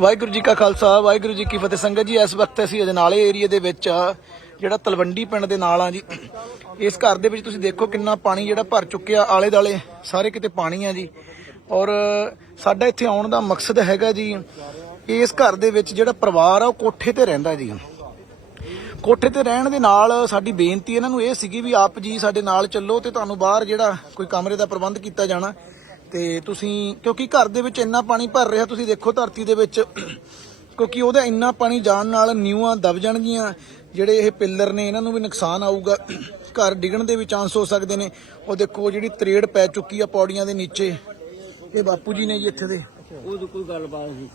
ਵਾਹਿਗੁਰੂ ਜੀ ਕਾ ਖਾਲਸਾ ਵਾਹਿਗੁਰੂ ਜੀ ਕੀ ਫਤਿਹ। ਸੰਗਤ ਜੀ ਇਸ ਵਕਤ ਅਸੀਂ ਅਜਨਾਲੇ ਏਰੀਆ ਦੇ ਵਿੱਚ ਆ, ਜਿਹੜਾ ਤਲਵੰਡੀ ਪਿੰਡ ਦੇ ਨਾਲ ਆ ਜੀ। ਇਸ ਘਰ ਦੇ ਵਿੱਚ ਤੁਸੀਂ ਦੇਖੋ ਕਿੰਨਾ ਪਾਣੀ ਜਿਹੜਾ ਭਰ ਚੁੱਕਿਆ ਆਲੇ ਦਾਲੇ ਸਾਰੇ ਕਿਤੇ ਪਾਣੀ ਆ ਜੀ। ਔਰ ਸਾਡਾ ਇੱਥੇ ਆਉਣ ਦਾ ਮਕਸਦ ਹੈਗਾ ਜੀ ਇਸ ਘਰ ਦੇ ਵਿੱਚ ਜਿਹੜਾ ਪਰਿਵਾਰ ਆ ਉਹ ਕੋਠੇ ਤੇ ਰਹਿੰਦਾ ਜੀ। ਕੋਠੇ ਤੇ ਰਹਿਣ ਦੇ ਨਾਲ ਸਾਡੀ ਬੇਨਤੀ ਇਹਨਾਂ ਨੂੰ ਇਹ ਸੀਗੀ ਵੀ ਆਪ ਜੀ ਸਾਡੇ ਨਾਲ ਚੱਲੋ ਤੇ ਤੁਹਾਨੂੰ ਬਾਹਰ ਜਿਹੜਾ ਕੋਈ ਕਮਰੇ ਦਾ ਪ੍ਰਬੰਧ ਕੀਤਾ ਜਾਣਾ ਤੇ ਤੁਸੀਂ ਕਿਉਂਕਿ ਘਰ ਦੇ ਵਿੱਚ ਇੰਨਾ ਪਾਣੀ ਭਰ ਰਿਹਾ ਤੁਸੀਂ ਦੇਖੋ ਧਰਤੀ ਦੇ ਵਿੱਚ ਕਿਉਂਕਿ ਉਹਦਾ ਇੰਨਾ ਪਾਣੀ ਜਾਣ ਨਾਲ ਨਿਊਆਂ ਦਬ ਜਾਣਗੀਆਂ ਜਿਹੜੇ ਇਹ ਪਿੱਲਰ ਨੇ ਇਹਨਾਂ ਨੂੰ ਵੀ ਨੁਕਸਾਨ ਆਊਗਾ। ਘਰ ਡਿੱਗਣ ਦੇ ਵੀ ਚਾਂਸ ਹੋ ਸਕਦੇ ਨੇ। ਉਹ ਦੇਖੋ ਜਿਹੜੀ ਤਰੇੜ ਪੈ ਚੁੱਕੀ ਆ ਪੌੜੀਆਂ ਦੇ ਨੀਚੇ। ਇਹ ਬਾਪੂ ਜੀ ਨੇ ਜੀ ਇੱਥੇ ਦੇ। ਉਹ ਕੋਈ ਗੱਲਬਾਤ ਸੀ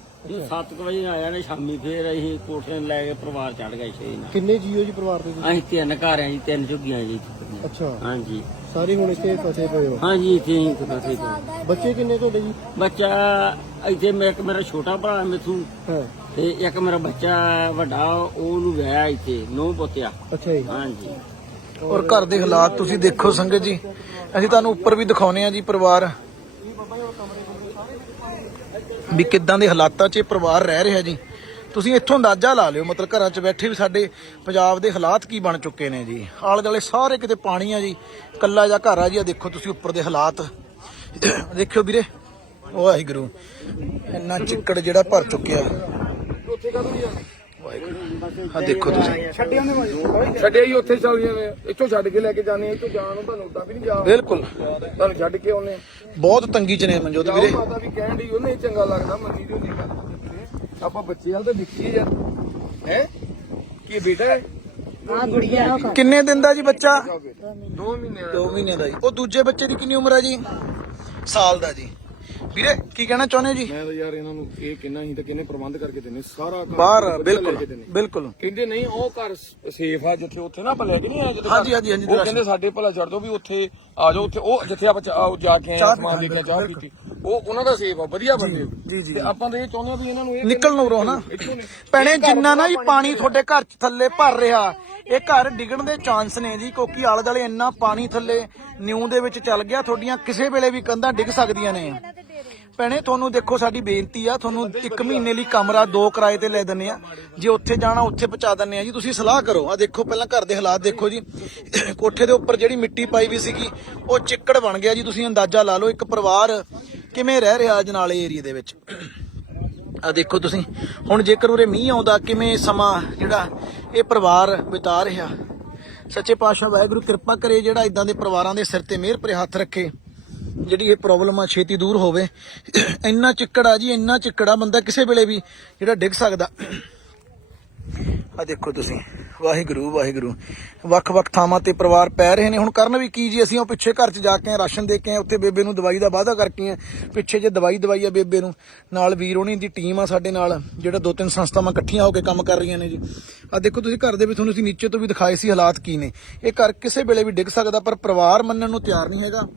7 ਵਜੇ ਆਇਆ ਨੇ ਸ਼ਾਮੀ ਫੇਰ ਅਸੀਂ ਕੋਠੇ ਨੂੰ ਲੈ ਕੇ ਪਰਿਵਾਰ ਚੜ ਗਏ ਛੇ ਨਾਲ ਕਿੰਨੇ ਜੀਓ ਜੀ ਪਰਿਵਾਰ ਦੇ ਅਸੀਂ ਤਿੰਨ ਘਰ ਆ ਜੀ ਤਿੰਨ ਝੁੱਗੀਆਂ ਜੀ। ਅੱਛਾ। ਹਾਂਜੀ। ਸਾਰੇ ਹੁਣ ਇੱਥੇ ਫਸੇ ਪਏ ਹੋ? ਹਾਂਜੀ ਇੱਥੇ ਹੀ ਫਸੇ ਪਏ। ਬੱਚੇ ਕਿੰਨੇ ਤੁਹਾਡੇ ਜੀ? ਬੱਚਾ ਇੱਥੇ ਮੇਰਾ ਇੱਕ ਮੇਰਾ ਛੋਟਾ ਭਰਾ ਮਿੱਥੂ। ਹਾਂ। ਤੇ ਇੱਕ ਮੇਰਾ ਬੱਚਾ ਵੱਡਾ ਉਹਨੂੰ ਵਿਆਹ ਇੱਥੇ ਨੋ ਪੁੱਤਿਆ। ਅੱਛਾ ਜੀ। ਹਾਂਜੀ। ਔਰ ਘਰ ਦੇ ਹਾਲਾਤ ਤੁਸੀਂ ਦੇਖੋ ਸੰਗਤ ਜੀ। ਅਸੀਂ ਤੁਹਾਨੂੰ ਉੱਪਰ ਵੀ ਦਿਖਾਉਨੇ ਆ ਜੀ ਪਰਿਵਾਰ। ਵੀ ਕਿੱਦਾਂ ਦੇ ਹਾਲਾਤਾਂ 'ਚ ਇਹ ਪਰਿਵਾਰ ਰਹਿ ਰਿਹਾ ਜੀ। ਤੁਸੀਂ ਇੱਥੋਂ ਅੰਦਾਜ਼ਾ ਲਾ ਲਿਓ ਮਤਲਬ ਘਰਾਂ 'ਚ ਬੈਠੇ ਵੀ ਸਾਡੇ ਪੰਜਾਬ ਦੇ ਹਾਲਾਤ ਕੀ ਬਣ ਚੁੱਕੇ ਨੇ ਜੀ। ਆਲੇ ਦੁਆਲੇ ਸਾਰੇ ਕਿਤੇ ਪਾਣੀ ਆ ਜੀ ਕੱਲਾ ਜਿਹਾ ਘਰ ਆ ਜੀ ਆ ਦੇਖੋ ਤੁਸੀਂ ਉੱਪਰ ਦੇ ਹਾਲਾਤ। ਦੇਖਿਓ ਵੀਰੇ ਵਾਹਿਗੁਰੂ ਇੰਨਾ ਚਿੱਕੜ ਜਿਹੜਾ ਭਰ ਚੁੱਕਿਆ। ਆ ਦੇਖੋ ਤੁਸੀਂ। ਛੱਡਿਆ ਹੀ ਉੱਥੇ ਚੱਲੀਆਂ ਨੇ। ਇੱਥੋਂ ਛੱਡ ਕੇ ਲੈ ਕੇ ਜਾਂਦੇ ਆ ਇੱਥੋਂ ਜਾਣ ਨੂੰ ਤੁਹਾਨੂੰ ਉਦਾਂ ਵੀ ਨਹੀਂ ਜਾ ਬਿਲਕੁਲ। ਤੁਹਾਨੂੰ ਛੱਡ ਕੇ ਆਉਨੇ ਬਹੁਤ ਤੰਗੀ 'ਚ ਨੇ ਮਨਜੋਤ ਵੀਰੇ। ਮਾਤਾ ਵੀ ਕਹਿਣ ਦੀ ਉਹਨੇ ਚੰਗਾ ਲੱਗਦਾ ਮੰਨੀ ਦੀ ਹੁੰਦੀ ਗੱਲ ਆਪਾਂ ਬੱਚੇ ਵਾਲ ਤਾਂ ਦੇਖੀਏ ਯਾਰ ਹੈ? ਕੀ ਬੇਟਾ ਹੈ? ਕਿੰਨੇ ਦਿਨ ਦਾ ਜੀ ਬੱਚਾ? 2 ਮਹੀਨੇ 2 ਮਹੀਨੇ ਦਾ। ਜੀ। ਉਹ ਦੂਜੇ ਬੱਚੇ ਦੀ ਕਿੰਨੀ ਉਮਰ ਹੈ ਜੀ? ਸਾਲ ਦਾ ਜੀ। ਵੀਰੇ ਕੀ ਕਹਿਣਾ ਚਾਹੁੰਦੇ ਹੋ ਜੀ? ਮੈਂ ਤਾਂ ਯਾਰ ਇਹਨਾਂ ਨੂੰ ਇਹ ਕਿੰਨਾ ਹੀ ਤਾਂ ਕਿੰਨੇ ਪ੍ਰਬੰਧ ਕਰਕੇ ਦਿੰਨੇ ਸਾਰਾ ਘਰ ਬਾਹਰ ਵਧੀਆ ਬਿਲਕੁਲ ਲੈ ਕੇ। ਬਿਲਕੁਲ ਕਹਿੰਦੇ ਨਹੀਂ ਉਹ ਘਰ ਸੇਫ ਆ ਜਿੱਥੇ ਉੱਥੇ ਨਾ ਭਲੇ ਕਿ ਨਹੀਂ ਆ ਜਿੱਥੇ ਹਾਂਜੀ, ਘਰ- ਹਾਂਜੀ, ਹਾਂਜੀ, ਉਹ ਕਹਿੰਦੇ ਸਾਡੇ ਭਲਾ ਛੱਡ ਦੋ ਵੀ ਉੱਥੇ ਆ ਜਾਓ ਉੱਥੇ ਉਹ ਜਿੱਥੇ ਆਪਾਂ ਚਾ- ਉਹ ਜਾ ਕੇ ਆਏ ਚਾਹ ਆ, ਸਮਾਨ ਲੈ ਕੇ ਚਾਹ ਪੀਤੀ। ਉਹ ਉਹਨਾਂ ਦਾ ਸੇਫ ਆ ਵਧੀਆ ਬੰਦੇ ਜੀ, ਜੀ। ਤੇ ਆਪਾਂ ਤਾਂ ਇਹ ਚਾਹੁੰਦੇ ਆ ਵੀ ਇਹਨਾਂ ਨੂੰ ਇਹ ਨਿਕਲ ਨੂੰ ਰੋ ਨਾ ਇੱਥੋਂ ਨੇ ਭੈਣੇ ਜਿੰਨਾ ਨਾ ਜੀ ਪਾਣੀ ਤੁਹਾਡੇ ਘਰ ਚ ਥੱਲੇ ਭਰ ਰਿਹਾ ਇਹ ਘਰ ਡਿੱਗਣ ਦੇ ਚਾਂਸ ਨੇ ਜੀ ਕਿਉਂਕਿ ਆਲੇ ਦੁਆਲੇ ਇੰਨਾ ਪਾਣੀ ਥੱਲੇ ਨਿਊ ਦੇ ਵਿੱਚ ਚੱਲ ਗਿਆ ਤੁਹਾਡੀਆਂ ਕਿਸੇ ਵੇਲੇ ਵੀ ਕੰਧਾਂ ਡਿੱਗ ਸਕਦੀਆਂ ਨੇ। ਭੈਣੇ ਤੁਹਾਨੂੰ ਦੇਖੋ ਸਾਡੀ ਬੇਨਤੀ ਆ ਤੁਹਾਨੂੰ ਇੱਕ ਮਹੀਨੇ ਲਈ ਕਮਰਾ ਦੋ ਕਿਰਾਏ ਤੇ ਲੈ ਦਿੰਨੇ ਆ। ਜੇ ਉੱਥੇ ਜਾਣਾ ਉੱਥੇ ਪਹੁੰਚਾ ਦਿੰਨੇ ਆ ਜੀ ਤੁਸੀਂ ਸਲਾਹ ਕਰੋ। ਆ ਦੇਖੋ ਪਹਿਲਾਂ ਘਰ ਦੇ ਹਾਲਾਤ ਦੇਖੋ ਜੀ। ਕੋਠੇ ਦੇ ਉੱਪਰ ਜਿਹੜੀ ਮਿੱਟੀ ਪਾਈ ਵੀ ਸੀਗੀ ਉਹ ਚਿੱਕੜ ਬਣ ਗਿਆ ਜੀ ਤੁਸੀਂ ਅੰਦਾਜ਼ਾ ਲਾ ਲਓ ਇੱਕ ਪਰਿਵਾਰ ਕਿਵੇਂ ਰਹਿ ਰਿਹਾ ਅਜਨਾਲੇ ਏਰੀਆ ਦੇ ਵਿੱਚ? ਆ ਦੇਖੋ ਤੁਸੀਂ, ਹੁਣ ਜੇਕਰ ਉਰੇ ਮੀਂਹ ਆਉਂਦਾ, ਕਿਵੇਂ ਸਮਾਂ ਜਿਹੜਾ ਇਹ ਪਰਿਵਾਰ ਬਿਤਾ ਰਿਹਾ? ਸੱਚੇ ਪਾਤਸ਼ਾਹ ਵਾਹਿਗੁਰੂ ਕਿਰਪਾ ਕਰੇ ਜਿਹੜਾ ਇਦਾਂ ਦੇ ਪਰਿਵਾਰਾਂ ਦੇ ਸਿਰ ਤੇ ਮਿਹਰ ਭਰੇ ਹੱਥ ਰੱਖੇ, ਜਿਹੜੀ ਇਹ ਪ੍ਰੋਬਲਮ ਆ, ਛੇਤੀ ਦੂਰ ਹੋਵੇ। ਇੰਨਾ ਚਿੱਕੜ ਆ ਜੀ, ਇੰਨਾ ਚਿੱਕੜ ਆ, ਬੰਦਾ ਕਿਸੇ ਵੇਲੇ ਵੀ ਜਿਹੜਾ ਡਿੱਗ ਸਕਦਾ। ਆ ਦੇਖੋ ਤੁਸੀਂ ਵਾਹਿਗੁਰੂ ਵਾਹਿਗੁਰੂ। ਵੱਖ-ਵੱਖ ਥਾਵਾਂ ਤੇ ਪਰਿਵਾਰ ਪੈ ਰਹੇ ਨੇ। ਹੁਣ ਕਰਨ ਵੀ ਕੀ ਜੀ? ਅਸੀਂ ਉਹ ਪਿੱਛੇ ਘਰ 'ਚ ਜਾ ਕੇ ਰਾਸ਼ਨ ਦੇ ਕੇ ਆਏ, ਉੱਥੇ ਬੇਬੇ ਨੂੰ ਦਵਾਈ ਦਾ ਵਾਅਦਾ ਕਰਕੇ ਆਏ। ਪਿੱਛੇ ਜੇ ਦਵਾਈ ਦਵਾਈ ਆ ਬੇਬੇ ਨੂੰ ਨਾਲ ਵੀਰ ਹੋਣੀ ਦੀ ਟੀਮ ਆ ਸਾਡੇ ਨਾਲ ਜਿਹੜਾ ਦੋ ਤਿੰਨ ਸੰਸਥਾਵਾਂ ਇਕੱਠੀਆਂ ਹੋ ਕੇ ਕੰਮ ਕਰ ਰਹੀਆਂ ਨੇ ਜੀ। ਆ ਦੇਖੋ ਤੁਸੀਂ ਘਰ ਦੇ ਵਿੱਚ ਤੁਹਾਨੂੰ ਅਸੀਂ ਨੀਚੇ ਤੋਂ ਵੀ ਦਿਖਾਏ ਸੀ ਹਾਲਾਤ ਕੀ ਨੇ। ਇਹ ਘਰ ਕਿਸੇ ਵੇਲੇ ਵੀ ਡਿੱਗ ਸਕਦਾ ਪਰ ਪਰਿਵਾਰ ਮੰਨਣ ਨੂੰ ਤਿਆਰ ਨਹੀਂ ਹੈਗਾ।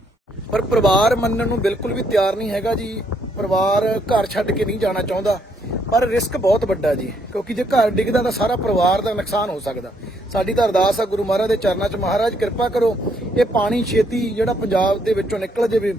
ਪਰ ਪਰਿਵਾਰ ਮੰਨਣ ਨੂੰ ਬਿਲਕੁਲ ਵੀ ਤਿਆਰ ਨਹੀਂ ਹੈਗਾ ਜੀ। ਪਰਿਵਾਰ ਘਰ ਛੱਡ ਕੇ ਨਹੀਂ ਜਾਣਾ ਚਾਹੁੰਦਾ। ਪਰ ਰਿਸਕ ਬਹੁਤ ਵੱਡਾ ਜੀ, ਕਿਉਂਕਿ ਜੇ ਘਰ ਡਿੱਗਦਾ ਤਾਂ ਸਾਰਾ ਪਰਿਵਾਰ ਦਾ ਨੁਕਸਾਨ ਹੋ ਸਕਦਾ। ਸਾਡੀ ਤਾਂ ਅਰਦਾਸ ਆ ਗੁਰੂ ਮਹਾਰਾਜ ਦੇ ਚਰਨਾਂ 'ਚ, ਮਹਾਰਾਜ ਕਿਰਪਾ ਕਰੋ, ਇਹ ਪਾਣੀ ਛੇਤੀ ਜਿਹੜਾ ਪੰਜਾਬ ਦੇ ਵਿੱਚੋਂ ਨਿਕਲ ਜਾਵੇ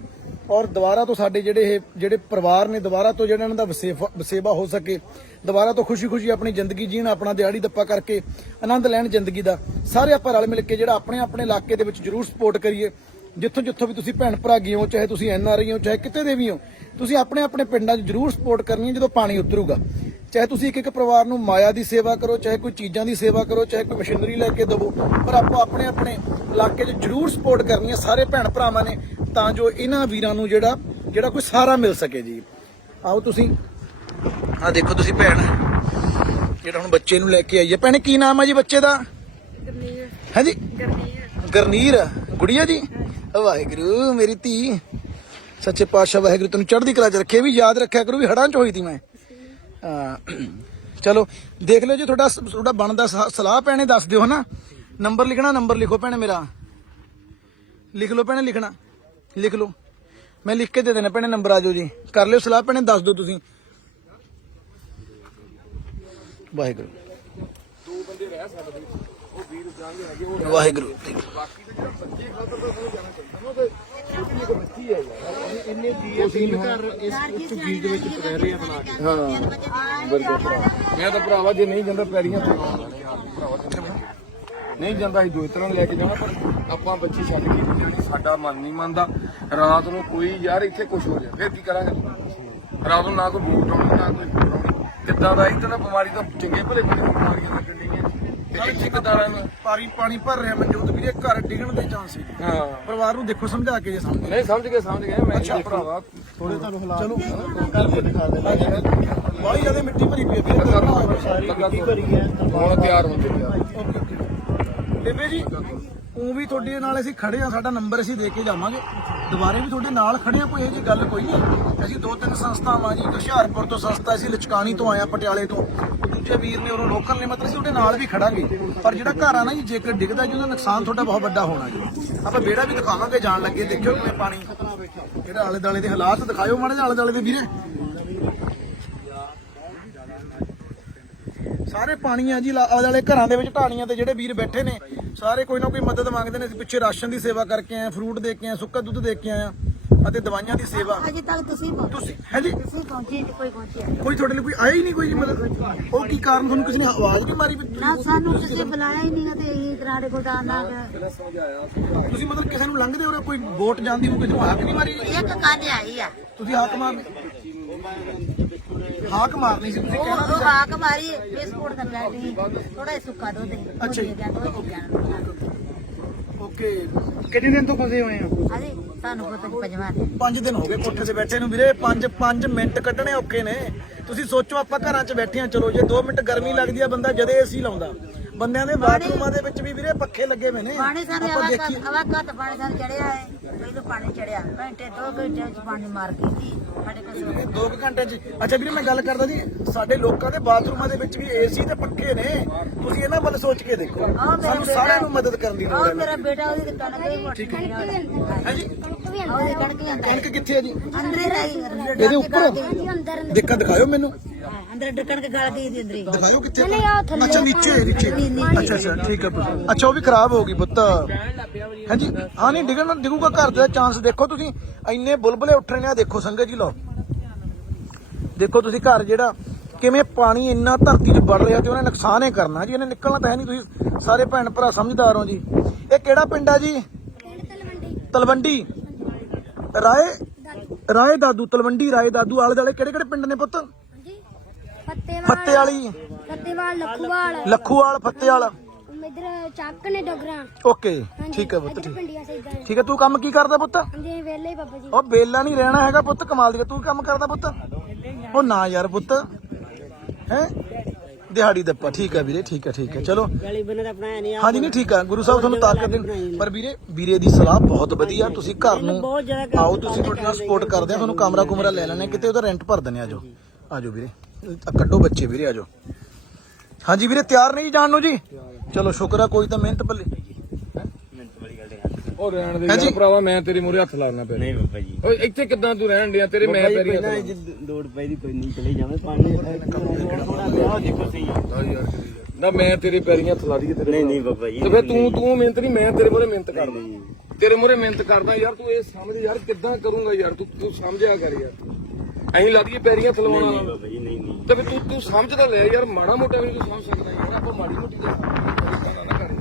ਔਰ ਦੁਬਾਰਾ ਤੋਂ ਸਾਡੇ ਜਿਹੜੇ ਇਹ, ਜਿਹੜੇ ਪਰਿਵਾਰ ਨੇ, ਦੁਬਾਰਾ ਤੋਂ ਜਿਹੜਾ ਇਹਨਾਂ ਦਾ ਵਸੇਫਾ ਵਸੇਵਾ ਹੋ ਸਕੇ, ਦੁਬਾਰਾ ਤੋਂ ਖੁਸ਼ੀ-ਖੁਸ਼ੀ ਆਪਣੀ ਜ਼ਿੰਦਗੀ ਜੀਣ, ਆਪਣਾ ਦਿਹਾੜੀ ਦੱਪਾ ਕਰਕੇ ਆਨੰਦ ਲੈਣ ਜ਼ਿੰਦਗੀ ਦਾ, ਸਾਰੇ ਆਪਾਂ ਰਲ ਮਿਲ ਕੇ ਜਿਹੜਾ ਆਪਣੇ ਆਪਣੇ ਇਲਾਕੇ ਦੇ ਵਿੱਚ ਜ਼ਰੂਰ ਸਪੋਰਟ ਕਰੀਏ। ਜਿੱਥੋਂ ਜਿੱਥੋਂ ਵੀ ਤੁਸੀਂ ਭੈਣ ਭਰਾ ਗਏ ਹੋ ਚਾਹੇ ਤੁਸੀਂ ਐਨ ਆਰ ਆਈ ਹੋ ਚਾਹੇ ਕਿਤੇ ਦੇ ਵੀ ਹੋ ਤੁਸੀਂ ਆਪਣੇ ਆਪਣੇ ਪਿੰਡਾਂ 'ਚ ਜ਼ਰੂਰ ਸਪੋਰਟ ਕਰਨੀ ਹੈ ਜਦੋਂ ਪਾਣੀ ਉਤਰੂਗਾ। ਚਾਹੇ ਤੁਸੀਂ ਇੱਕ ਇੱਕ ਪਰਿਵਾਰ ਨੂੰ ਮਾਇਆ ਦੀ ਸੇਵਾ ਕਰੋ ਚਾਹੇ ਕੋਈ ਚੀਜ਼ਾਂ ਦੀ ਸੇਵਾ ਕਰੋ ਚਾਹੇ ਕੋਈ ਮਸ਼ੀਨਰੀ ਲੈ ਕੇ ਦੇਵੋ ਪਰ ਆਪੋ ਆਪਣੇ ਆਪਣੇ ਇਲਾਕੇ 'ਚ ਜ਼ਰੂਰ ਸਪੋਰਟ ਕਰਨੀ ਹੈ ਸਾਰੇ ਭੈਣ ਭਰਾਵਾਂ ਨੇ ਤਾਂ ਜੋ ਇਹਨਾਂ ਵੀਰਾਂ ਨੂੰ ਜਿਹੜਾ ਜਿਹੜਾ ਕੋਈ ਸਹਾਰਾ ਮਿਲ ਸਕੇ ਜੀ। ਆਓ ਤੁਸੀਂ। ਆ ਦੇਖੋ ਤੁਸੀਂ ਭੈਣ ਜਿਹੜਾ ਹੁਣ ਬੱਚੇ ਨੂੰ ਲੈ ਕੇ ਆਈ ਹੈ। ਭੈਣੇ ਕੀ ਨਾਮ ਹੈ ਜੀ ਬੱਚੇ ਦਾ? ਹੈ ਜੀ? ਗਰਨੀਰ ਗੁੜੀਆ ਜੀ? ਵਾਹਿਗੁਰੂ, ਮੇਰੀ ਧੀ। ਸੱਚੇ ਪਾਤਸ਼ਾਹ ਵਾਹਿਗੁਰੂ, ਤੈਨੂੰ ਚੜ੍ਹਦੀ ਕਲਾ ਚ ਰੱਖੇ ਵੀ ਯਾਦ ਰੱਖਿਆ ਕਰੋ ਵੀ ਹੜਾਂ ਚ ਹੋਈ ਤੀ ਮੈਂ। ਚਲੋ, ਦੇਖ ਲਿਓ ਜੀ, ਤੁਹਾਡਾ ਤੁਹਾਡਾ ਬਣਦਾ ਸਲਾਹ ਭੈਣੇ, ਦੱਸ ਦਿਓ ਹਨਾ। ਨੰਬਰ ਲਿਖਣਾ, ਨੰਬਰ ਲਿਖੋ ਭੈਣੇ ਮੇਰਾ। ਲਿਖ ਲਓ ਭੈਣੇ, ਲਿਖਣਾ। ਲਿਖ ਲਓ। ਮੈਂ ਲਿਖ ਕੇ ਦੇ ਦੇਣਾ ਭੈਣੇ, ਨੰਬਰ ਆ ਜਾਓ ਜੀ। ਕਰ ਲਿਓ ਸਲਾਹ ਭੈਣੇ, ਦੱਸ ਦਿਓ ਤੁਸੀਂ। ਵਾਹਿਗੁਰੂ। ਦੋ ਬੰਦੇ ਰਹਿ ਸਕਦੇ ਵਾਹਿਗੁਰੂ ਬਾਕੀ ਤੇ ਜਿਹੜਾ ਬੱਚੇ ਖਾਤਰ ਤਾਂ ਸਾਨੂੰ ਜਾਣਾ ਚਾਹੀਦਾ ਨਾ ਤੇ ਛੋਟੀ ਇੱਕ ਬੱਚੀ ਹੈ ਯਾਰ। ਇੰਨੇ ਜੀ ਤਿੰਨ ਘਰ ਇਸ ਇਸ ਜੀ ਦੇ ਵਿੱਚ ਰਹਿ ਰਹੇ ਆ ਬਣਾ ਕੇ। ਹਾਂ ਬਿਲਕੁਲ। ਭਰਾ ਮੈਂ ਤਾਂ ਭਰਾਵਾ ਜੇ ਨਹੀਂ ਜਾਂਦਾ ਪੈਰੀਆਂ ਤੋਂ। ਭਰਾਵਾ ਤੈਨੂੰ ਨਹੀਂ ਜਾਂਦਾ ਅਸੀਂ ਦੋ ਤਰ੍ਹਾਂ ਲੈ ਕੇ ਜਾਣਾ ਪਰ ਆਪਾਂ ਬੱਚੀ ਛੱਡ ਕੇ ਨਹੀਂ ਸਾਡਾ ਮਨ ਨਹੀਂ ਮੰਨਦਾ। ਰਾਤ ਨੂੰ ਕੋਈ ਯਾਰ ਇੱਥੇ ਕੁਝ ਹੋ ਜਾਏ ਫਿਰ ਕੀ ਕਰਾਂਗੇ? ਰਾਤ ਨੂੰ ਨਾ ਕੋਈ ਬੂਟ ਆਉਣੀ ਨਾ ਕੋਈ ਕਿੱਦਾਂ ਦਾ ਇੱਥੇ ਨਾ ਬਿਮਾਰੀ ਤਾਂ ਚੰਗੇ ਭਲੇ ਬਿਮਾਰੀਆਂ ਲੱਗਣ ਡੀਆਂ ਤੇ ਇੱਥੇ ਕਿੱਦਾਂ ਰਹਿਣਾ ਪਾਣੀ ਪਾਣੀ ਭਰ ਰਿਹਾ ਮਨਜੋਤ ਵੀਰੇ ਘਰ ਡਿੱਗਣ ਦੇ ਚਾਂਸ ਹੈ ਹਾਂ। ਪਰਿਵਾਰ ਨੂੰ ਦੇਖੋ ਸਮਝਾ ਕੇ ਜੇ ਸਮਝ। ਨਹੀਂ ਸਮਝ ਗਏ ਸਮਝ ਗਏ ਮੈਂ ਕਿਹਾ ਭਰਾਵਾ ਥੋੜੇ ਤੁਹਾਨੂੰ ਹਾਲਾਤ ਚਲੋ। ਕਰਕੇ ਦਿਖਾ ਦਿੰਦੇ ਬਾਹਲੀ ਜ਼ਿਆਦਾ ਮਿੱਟੀ ਭਰੀ ਪਈ ਹੈ ਵੀਰੇ ਸਾਰੀ। ਮਿੱਟੀ ਭਰੀ ਹੈ ਹੁਣ ਤਿਆਰ ਹੁੰਦੇ ਤਿਆਰ ਓਕੇ ਓਕੇ। ਬੇਬੇ ਜੀ ਉਹ ਵੀ ਤੁਹਾਡੇ ਨਾਲ ਅਸੀਂ ਖੜੇ ਆ ਸਾਡਾ ਨੰਬਰ ਅਸੀਂ ਦੇ ਕੇ ਜਾਵਾਂਗੇ। ਦੁਬਾਰੇ ਵੀ ਤੁਹਾਡੇ ਨਾਲ ਖੜੇ ਆ, ਕੋਈ ਇਹ ਜੀ ਗੱਲ ਕੋਈ ਨਹੀਂ। ਅਸੀਂ ਦੋ ਤਿੰਨ ਸੰਸਥਾਵਾਂ ਜੀ ਹੁਸ਼ਿਆਰਪੁਰ ਤੋਂ ਸੰਸਥਾ ਅਸੀਂ ਲਚਕਾਣੀ ਤੋਂ ਆਇਆ ਪਟਿਆਲੇ ਤੋਂ। ਦੂਜੇ ਵੀਰ ਨੇ ਉਹਨੂੰ ਲੋਕਲ ਨੇ, ਮਤਲਬ ਅਸੀਂ ਤੁਹਾਡੇ ਨਾਲ ਵੀ ਖੜਾਂਗੇ। ਪਰ ਜਿਹੜਾ ਘਰ ਆ ਨਾ ਜੀ, ਜੇਕਰ ਡਿੱਗਦਾ ਜੀ, ਉਹਦਾ ਨੁਕਸਾਨ ਤੁਹਾਡਾ ਬਹੁਤ ਵੱਡਾ ਹੋਣਾ ਜੀ। ਆਪਾਂ ਬੇੜਾ ਵੀ ਦਿਖਾਵਾਂਗੇ, ਜਾਣ ਲੱਗੇ, ਦੇਖਿਓ ਕਿਵੇਂ ਪਾਣੀ। ਜਿਹੜਾ ਆਲੇ ਦਾਲੇ ਦੇ ਹਾਲਾਤ ਦਿਖਾਇਓ ਮਾੜੇ ਆਲੇ ਦਾਲੇ ਦੇ ਵੀਰੇ। ਸਾਰੇ ਪਾਣੀ ਆ ਜੀ ਆਲੇ ਵਾਲੇ ਘਰਾਂ ਦੇ ਵਿੱਚ ਢਾਣੀਆਂ ਤੇ ਜਿਹੜੇ ਵੀਰ ਬੈਠੇ ਨੇ ਸਾਰੇ ਕੋਈ ਨਾ ਕੋਈ ਮਦਦ ਮੰਗਦੇ ਨੇ। ਅਸੀਂ ਪਿੱਛੇ ਰਾਸ਼ਨ ਦੀ ਸੇਵਾ ਕਰਕੇ ਆਏ ਫਰੂਟ ਦੇ ਕੇ ਆਏ ਸੁੱਕਾ ਦੁੱਧ ਦੇ ਕੇ ਆਏ ਅਤੇ ਦਵਾਈਆਂ ਦੀ ਸੇਵਾ। ਅਜੇ ਤੱਕ ਤੁਸੀਂ ਤੁਸੀਂ ਹੈ ਜੀ? ਤੁਸੀਂ ਪਹੁੰਚੇ ਨਹੀਂ ਕੋਈ ਪਹੁੰਚਿਆ। ਕੋਈ ਤੁਹਾਡੇ ਲਈ ਕੋਈ ਆਇਆ ਹੀ ਨਹੀਂ ਕੋਈ ਜੀ ਮਦਦ? ਉਹ ਕੀ ਕਾਰਨ ਤੁਹਾਨੂੰ ਕਿਸੇ ਨੇ ਆਵਾਜ਼ ਨਹੀਂ ਮਾਰੀ ਨਾ ਸਾਨੂੰ ਕਿਸੇ ਬੁਲਾਇਆ ਹੀ ਨਹੀਂ ਤੇ ਇਹ ਤਰਾੜੇ ਕੋਲ ਦਾ ਨਾ ਤੁਸੀਂ ਮਤਲਬ ਕਿਸੇ ਨੂੰ ਲੰਘਦੇ ਹੋ ਕੋਈ ਵੋਟ ਜਾਂਦੀ ਹੋ ਕਿਸੇ ਨੂੰ ਹਾਕ ਨਹੀਂ ਮਾਰੀ? ਇੱਕ ਕਾਜ ਆਈ ਆ। ਤੁਸੀਂ ਹਾਕ ਮਾਰਨੀ ਹਾਕ ਮਾਰਨੀ ਸੀ ਤੁਸੀਂ ਉਹ ਕਹਿਣਾ ਉਹ ਹਾਕ ਮਾਰੀ ਬਿਸਕੁਟ ਦਾ ਪੈਕਟ ਥੋੜਾ ਸੁੱਕਾ ਦੁੱਧ ਹੀ ਅੱਛਾ ਜੀ। ਦੋ ਓਕੇ। ਕਿੰਨੇ ਦਿਨ ਤੋਂ ਫਸੇ ਹੋਏ ਆ ਅਜੇ ਸਾਨੂੰ ਪਤਾ ਨਹੀਂ ਪਜਵਾ ਦੇ 5 ਦਿਨ ਹੋ ਗਏ ਕੋਠੇ ਤੇ ਬੈਠੇ ਨੂੰ ਵੀਰੇ। 5 5 ਮਿੰਟ ਕੱਢਣੇ ਔਖੇ ਨੇ। ਤੁਸੀਂ ਸੋਚੋ ਆਪਾਂ ਘਰਾਂ 'ਚ ਬੈਠੇ ਆ ਚਲੋ ਜੇ 2 ਮਿੰਟ ਗਰਮੀ ਲੱਗਦੀ ਆ ਬੰਦਾ ਜਦੇ ਏਸੀ ਲਾਉਂਦਾ। ਬੰਦਿਆਂ ਦੇ ਬਾਥਰੂਮਾਂ ਦੇ ਵਿੱਚ ਵੀ ਵੀਰੇ ਪੱਖੇ ਲੱਗੇ ਹੋਏ ਨੇ। ਪਾਣੀ ਸਾਨੂੰ ਆਪਾਂ ਆਵਾ ਦੇਖੀਏ ਆਵਾ ਕੱਤ ਪਾਣੀ ਸਾਨੂੰ ਚੜਿਆ ਹੈ ਪਹਿਲਾਂ ਪਾਣੀ ਚੜਿਆ। ਘੰਟੇ ਦੋ ਘੰਟੇ ਵਿੱਚ ਪਾਣੀ ਮਾਰ ਕੇ ਸੀ ਸਾਡੇ ਕੋਲ ਸੋ- ਦੋ ਕੁ ਘੰਟੇ 'ਚ ਅੱਛਾ ਵੀਰੇ ਮੈਂ ਗੱਲ ਕਰਦਾ ਜੀ ਸਾਡੇ ਲੋਕਾਂ ਦੇ ਬਾਥਰੂਮਾਂ ਦੇ ਵਿੱਚ ਵੀ ਏਸੀ ਤੇ ਪੱਖੇ ਨੇ। ਤੁਸੀਂ ਇਹਨਾਂ ਵੱਲ ਸੋਚ ਕੇ ਦੇਖੋ। ਆਹ ਮੇਰਾ ਸਾਨੂੰ ਬੇਟਾ- ਸਾਰਿਆਂ ਨੂੰ ਮਦਦ ਕਰਨ ਦੀ ਲੋੜ ਆਹ ਹੈ ਮੇਰਾ ਬੇਟਾ ਉਹਦੀ ਦੁਕਾਨ ਤੇ ਮੋਟਰ ਹੈ ਜੀ। ਉਹਦੀ ਕਣਕ ਵੀ ਅੰਦਰ ਕਣਕ ਕਿੱਥੇ ਹੈ ਜੀ? ਅੰਦਰ ਹੀ ਰਹੀ ਇਹਦੇ ਉੱਪਰ? ਦੇਖਾ ਦਿਖਾਓ ਮੈਨੂੰ। ਅੰਦਰ ਕਣਕ ਗਲ ਗਈ ਦੀ ਅੰਦਰ ਹੀ। ਦਿਖਾਓ ਕਿੱਥੇ ਅੱਛਾ ਨੀਚੇ ਹੈ, ਨੀਚੇ ਅੱਛਾ ਅੱਛਾ ਠੀਕ ਹੈ ਪੁੱਤ। ਅੱਛਾ ਉਹ ਵੀ ਖਰਾਬ ਹੋ ਗਈ ਪੁੱਤ। ਹਾਂਜੀ ਹਾਂ ਨਹੀਂ ਡਿੱਗਣ ਡਿੱਗੂਗਾ ਘਰ ਦਾ ਚਾਂਸ ਦੇਖੋ ਤੁਸੀਂ। ਇੰਨੇ ਬੁਲਬੁਲੇ ਉੱਠ ਰਹੇ ਨੇ ਆ ਦੇਖੋ ਸੰਗਤ ਜੀ ਲਓ। ਦੇਖੋ ਤੁਸੀਂ ਘਰ ਜਿਹੜਾ ਕਿਵੇਂ ਪਾਣੀ ਇੰਨਾ ਧਰਤੀ 'ਚ ਵੜ ਰਿਹਾ ਤੇ ਉਹਨੇ ਨੁਕਸਾਨ ਹੀ ਕਰਨਾ ਜੀ ਇਹਨੇ ਨਿਕਲਣਾ ਤਾਂ ਹੈ ਨਹੀਂ ਤੁਸੀਂ ਸਾਰੇ ਭੈਣ ਭਰਾ ਸਮਝਦਾਰ ਹੋ ਜੀ। ਇਹ ਕਿਹੜਾ ਪਿੰਡ ਆ ਜੀ? ਤਲਵੰਡੀ। ਰਾਏ ਰਾਏ ਦਾਦੂ ਤਲਵੰਡੀ ਰਾਏ ਦਾਦੂ ਆਲੇ ਦੁਆਲੇ ਕਿਹੜੇ ਕਿਹੜੇ ਪਿੰਡ ਨੇ ਪੁੱਤ? ਫੱਤੇਵਾਲ। ਫੱਤੇ ਵਾਲੀ ਫੱਤੇਵਾਲ ਲੱਖੂਵਾਲ। ਲੱਖੂਵਾਲ ਫੱਤੇ ਵਾਲਾ ਇਧਰ ਚੱਕ ਨੇ ਡੋਗਰਾ। ਓਕੇ ਠੀਕ ਹੈ ਪੁੱਤ ਠੀਕ। ਪਿੰਡੀਆਂ ਸੇ ਇਧਰ ਠੀਕ ਹੈ ਤੂੰ ਕੰਮ ਕੀ ਕਰਦਾ ਪੁੱਤ? ਹਾਂਜੀ ਵੇਲੇ ਹੀ ਬਾਬਾ ਜੀ। ਉਹ ਬੇਲਾ ਨਹੀਂ ਰਹਿਣਾ ਹੈਗਾ ਪੁੱਤ ਕਮਾਲ ਦੀ ਗੱਲ। ਤੂੰ ਕੰਮ ਕਰਦਾ ਪੁੱਤ? ਉਹ ਨਾ ਯਾਰ ਪੁੱਤ ਹੈ? ਦਿਹਾੜੀ ਦੱਪਾ ਠੀਕ ਹੈ ਵੀਰੇ ਠੀਕ ਹੈ ਠੀਕ ਹੈ ਚਲੋ। ਗਲੀ ਬੰਨੇ ਆਪਣਾ ਨਹੀਂ ਹਾਂਜੀ ਨਹੀਂ ਠੀਕ ਆ ਗੁਰੂ ਸਾਹਿਬ ਤੁਹਾਨੂੰ ਤਾਕਤ ਦੇਣ ਪਰ ਵੀਰੇ ਵੀਰੇ ਦੀ ਸਲਾਹ ਬਹੁਤ ਵਧੀਆ ਤੁਸੀਂ ਘਰ ਨੂੰ ਆਓ ਤੁਸੀਂ ਤੁਹਾਡੇ ਨਾਲ ਸਪੋਰਟ ਕਰਦੇ ਆ ਤੁਹਾਨੂੰ ਕਮਰਾ ਕੁਮਰਾ ਲੈ ਲੈਣੇ ਕਿਤੇ ਉਹਦਾ ਰੈਂਟ ਭਰ ਦਨੇ ਆਜੋ। ਆਜੋ ਵੀਰੇ। ਕੱਢੋ ਬੱਚੇ ਵੀਰੇ ਆਜੋ ਹਾਂਜੀ ਵੀਰੇ ਤਿਆਰ ਨਹੀਂ ਜਾਣ ਨੂੰ ਜੀ? ਚਲੋ ਸ਼ੁਕਰ ਆ ਕੋਈ ਤਾਂ ਮਿਹਨਤ ਪੱਲੇ ਉਹ ਰਹਿਣ ਦੇ। ਯਾਰ ਭਰਾਵਾ ਮੈਂ ਤੇਰੇ ਮੂਹਰੇ ਹੱਥ ਲਾਉਣਾ ਪਿਆ ਨਹੀਂ ਬਾਬਾ ਜੀ। ਓਏ ਇੱਥੇ ਕਿੱਦਾਂ ਤੂੰ ਰਹਿਣ ਡਿਆ? ਤੇਰੇ ਮੈਂ ਪੈਰੀ ਪਹਿਲਾਂ ਲਾਉਣਾ। ਲੋੜ ਪਈ ਦੀ ਕੋਈ ਨਹੀਂ ਚਲੇ ਜਾਵੇਂ ਪਾਣੀ ਥੋੜਾ ਦੇਖੋ ਸਹੀ ਨਾ ਮੈਂ ਤੇਰੇ ਪੈਰੀਂ ਹੱਥ ਲਾ ਦਈਏ ਤੇਰੇ ਨਹੀਂ ਨਹੀਂ ਬਾਬਾ ਜੀ ਤੇ ਫਿਰ ਤੂੰ ਤੂੰ ਮਿਹਨਤ ਨਹੀਂ ਮੈਂ ਤੇਰੇ ਮੂਹਰੇ ਮਿਹਨਤ ਕਰਦਾ। ਤੇਰੇ ਮੂਹਰੇ ਮਿਹਨਤ ਕਰਦਾ ਯਾਰ ਤੂੰ ਇਹ ਸਮਝ ਯਾਰ ਕਿੱਦਾਂ ਕਰੂੰਗਾ ਯਾਰ? ਤੂੰ ਤੂੰ ਸਮਝਿਆ ਕਰ ਯਾਰ। ਅਸੀਂ ਲਾ ਦਈਏ ਪੈਰੀਂ ਹੱਥ ਨਹੀਂ ਤੇ ਫਿਰ ਤੂੰ ਤੂੰ ਸਮਝ ਤਾਂ ਲੈ ਯਾਰ ਮਾੜਾ ਮੋਟਾ ਵੀ ਤੂੰ ਸਮਝ ਸਕਦਾ ਯਾਰ ਆਪਾਂ ਮਾੜੀ ਮੋਟੀ ਦਾ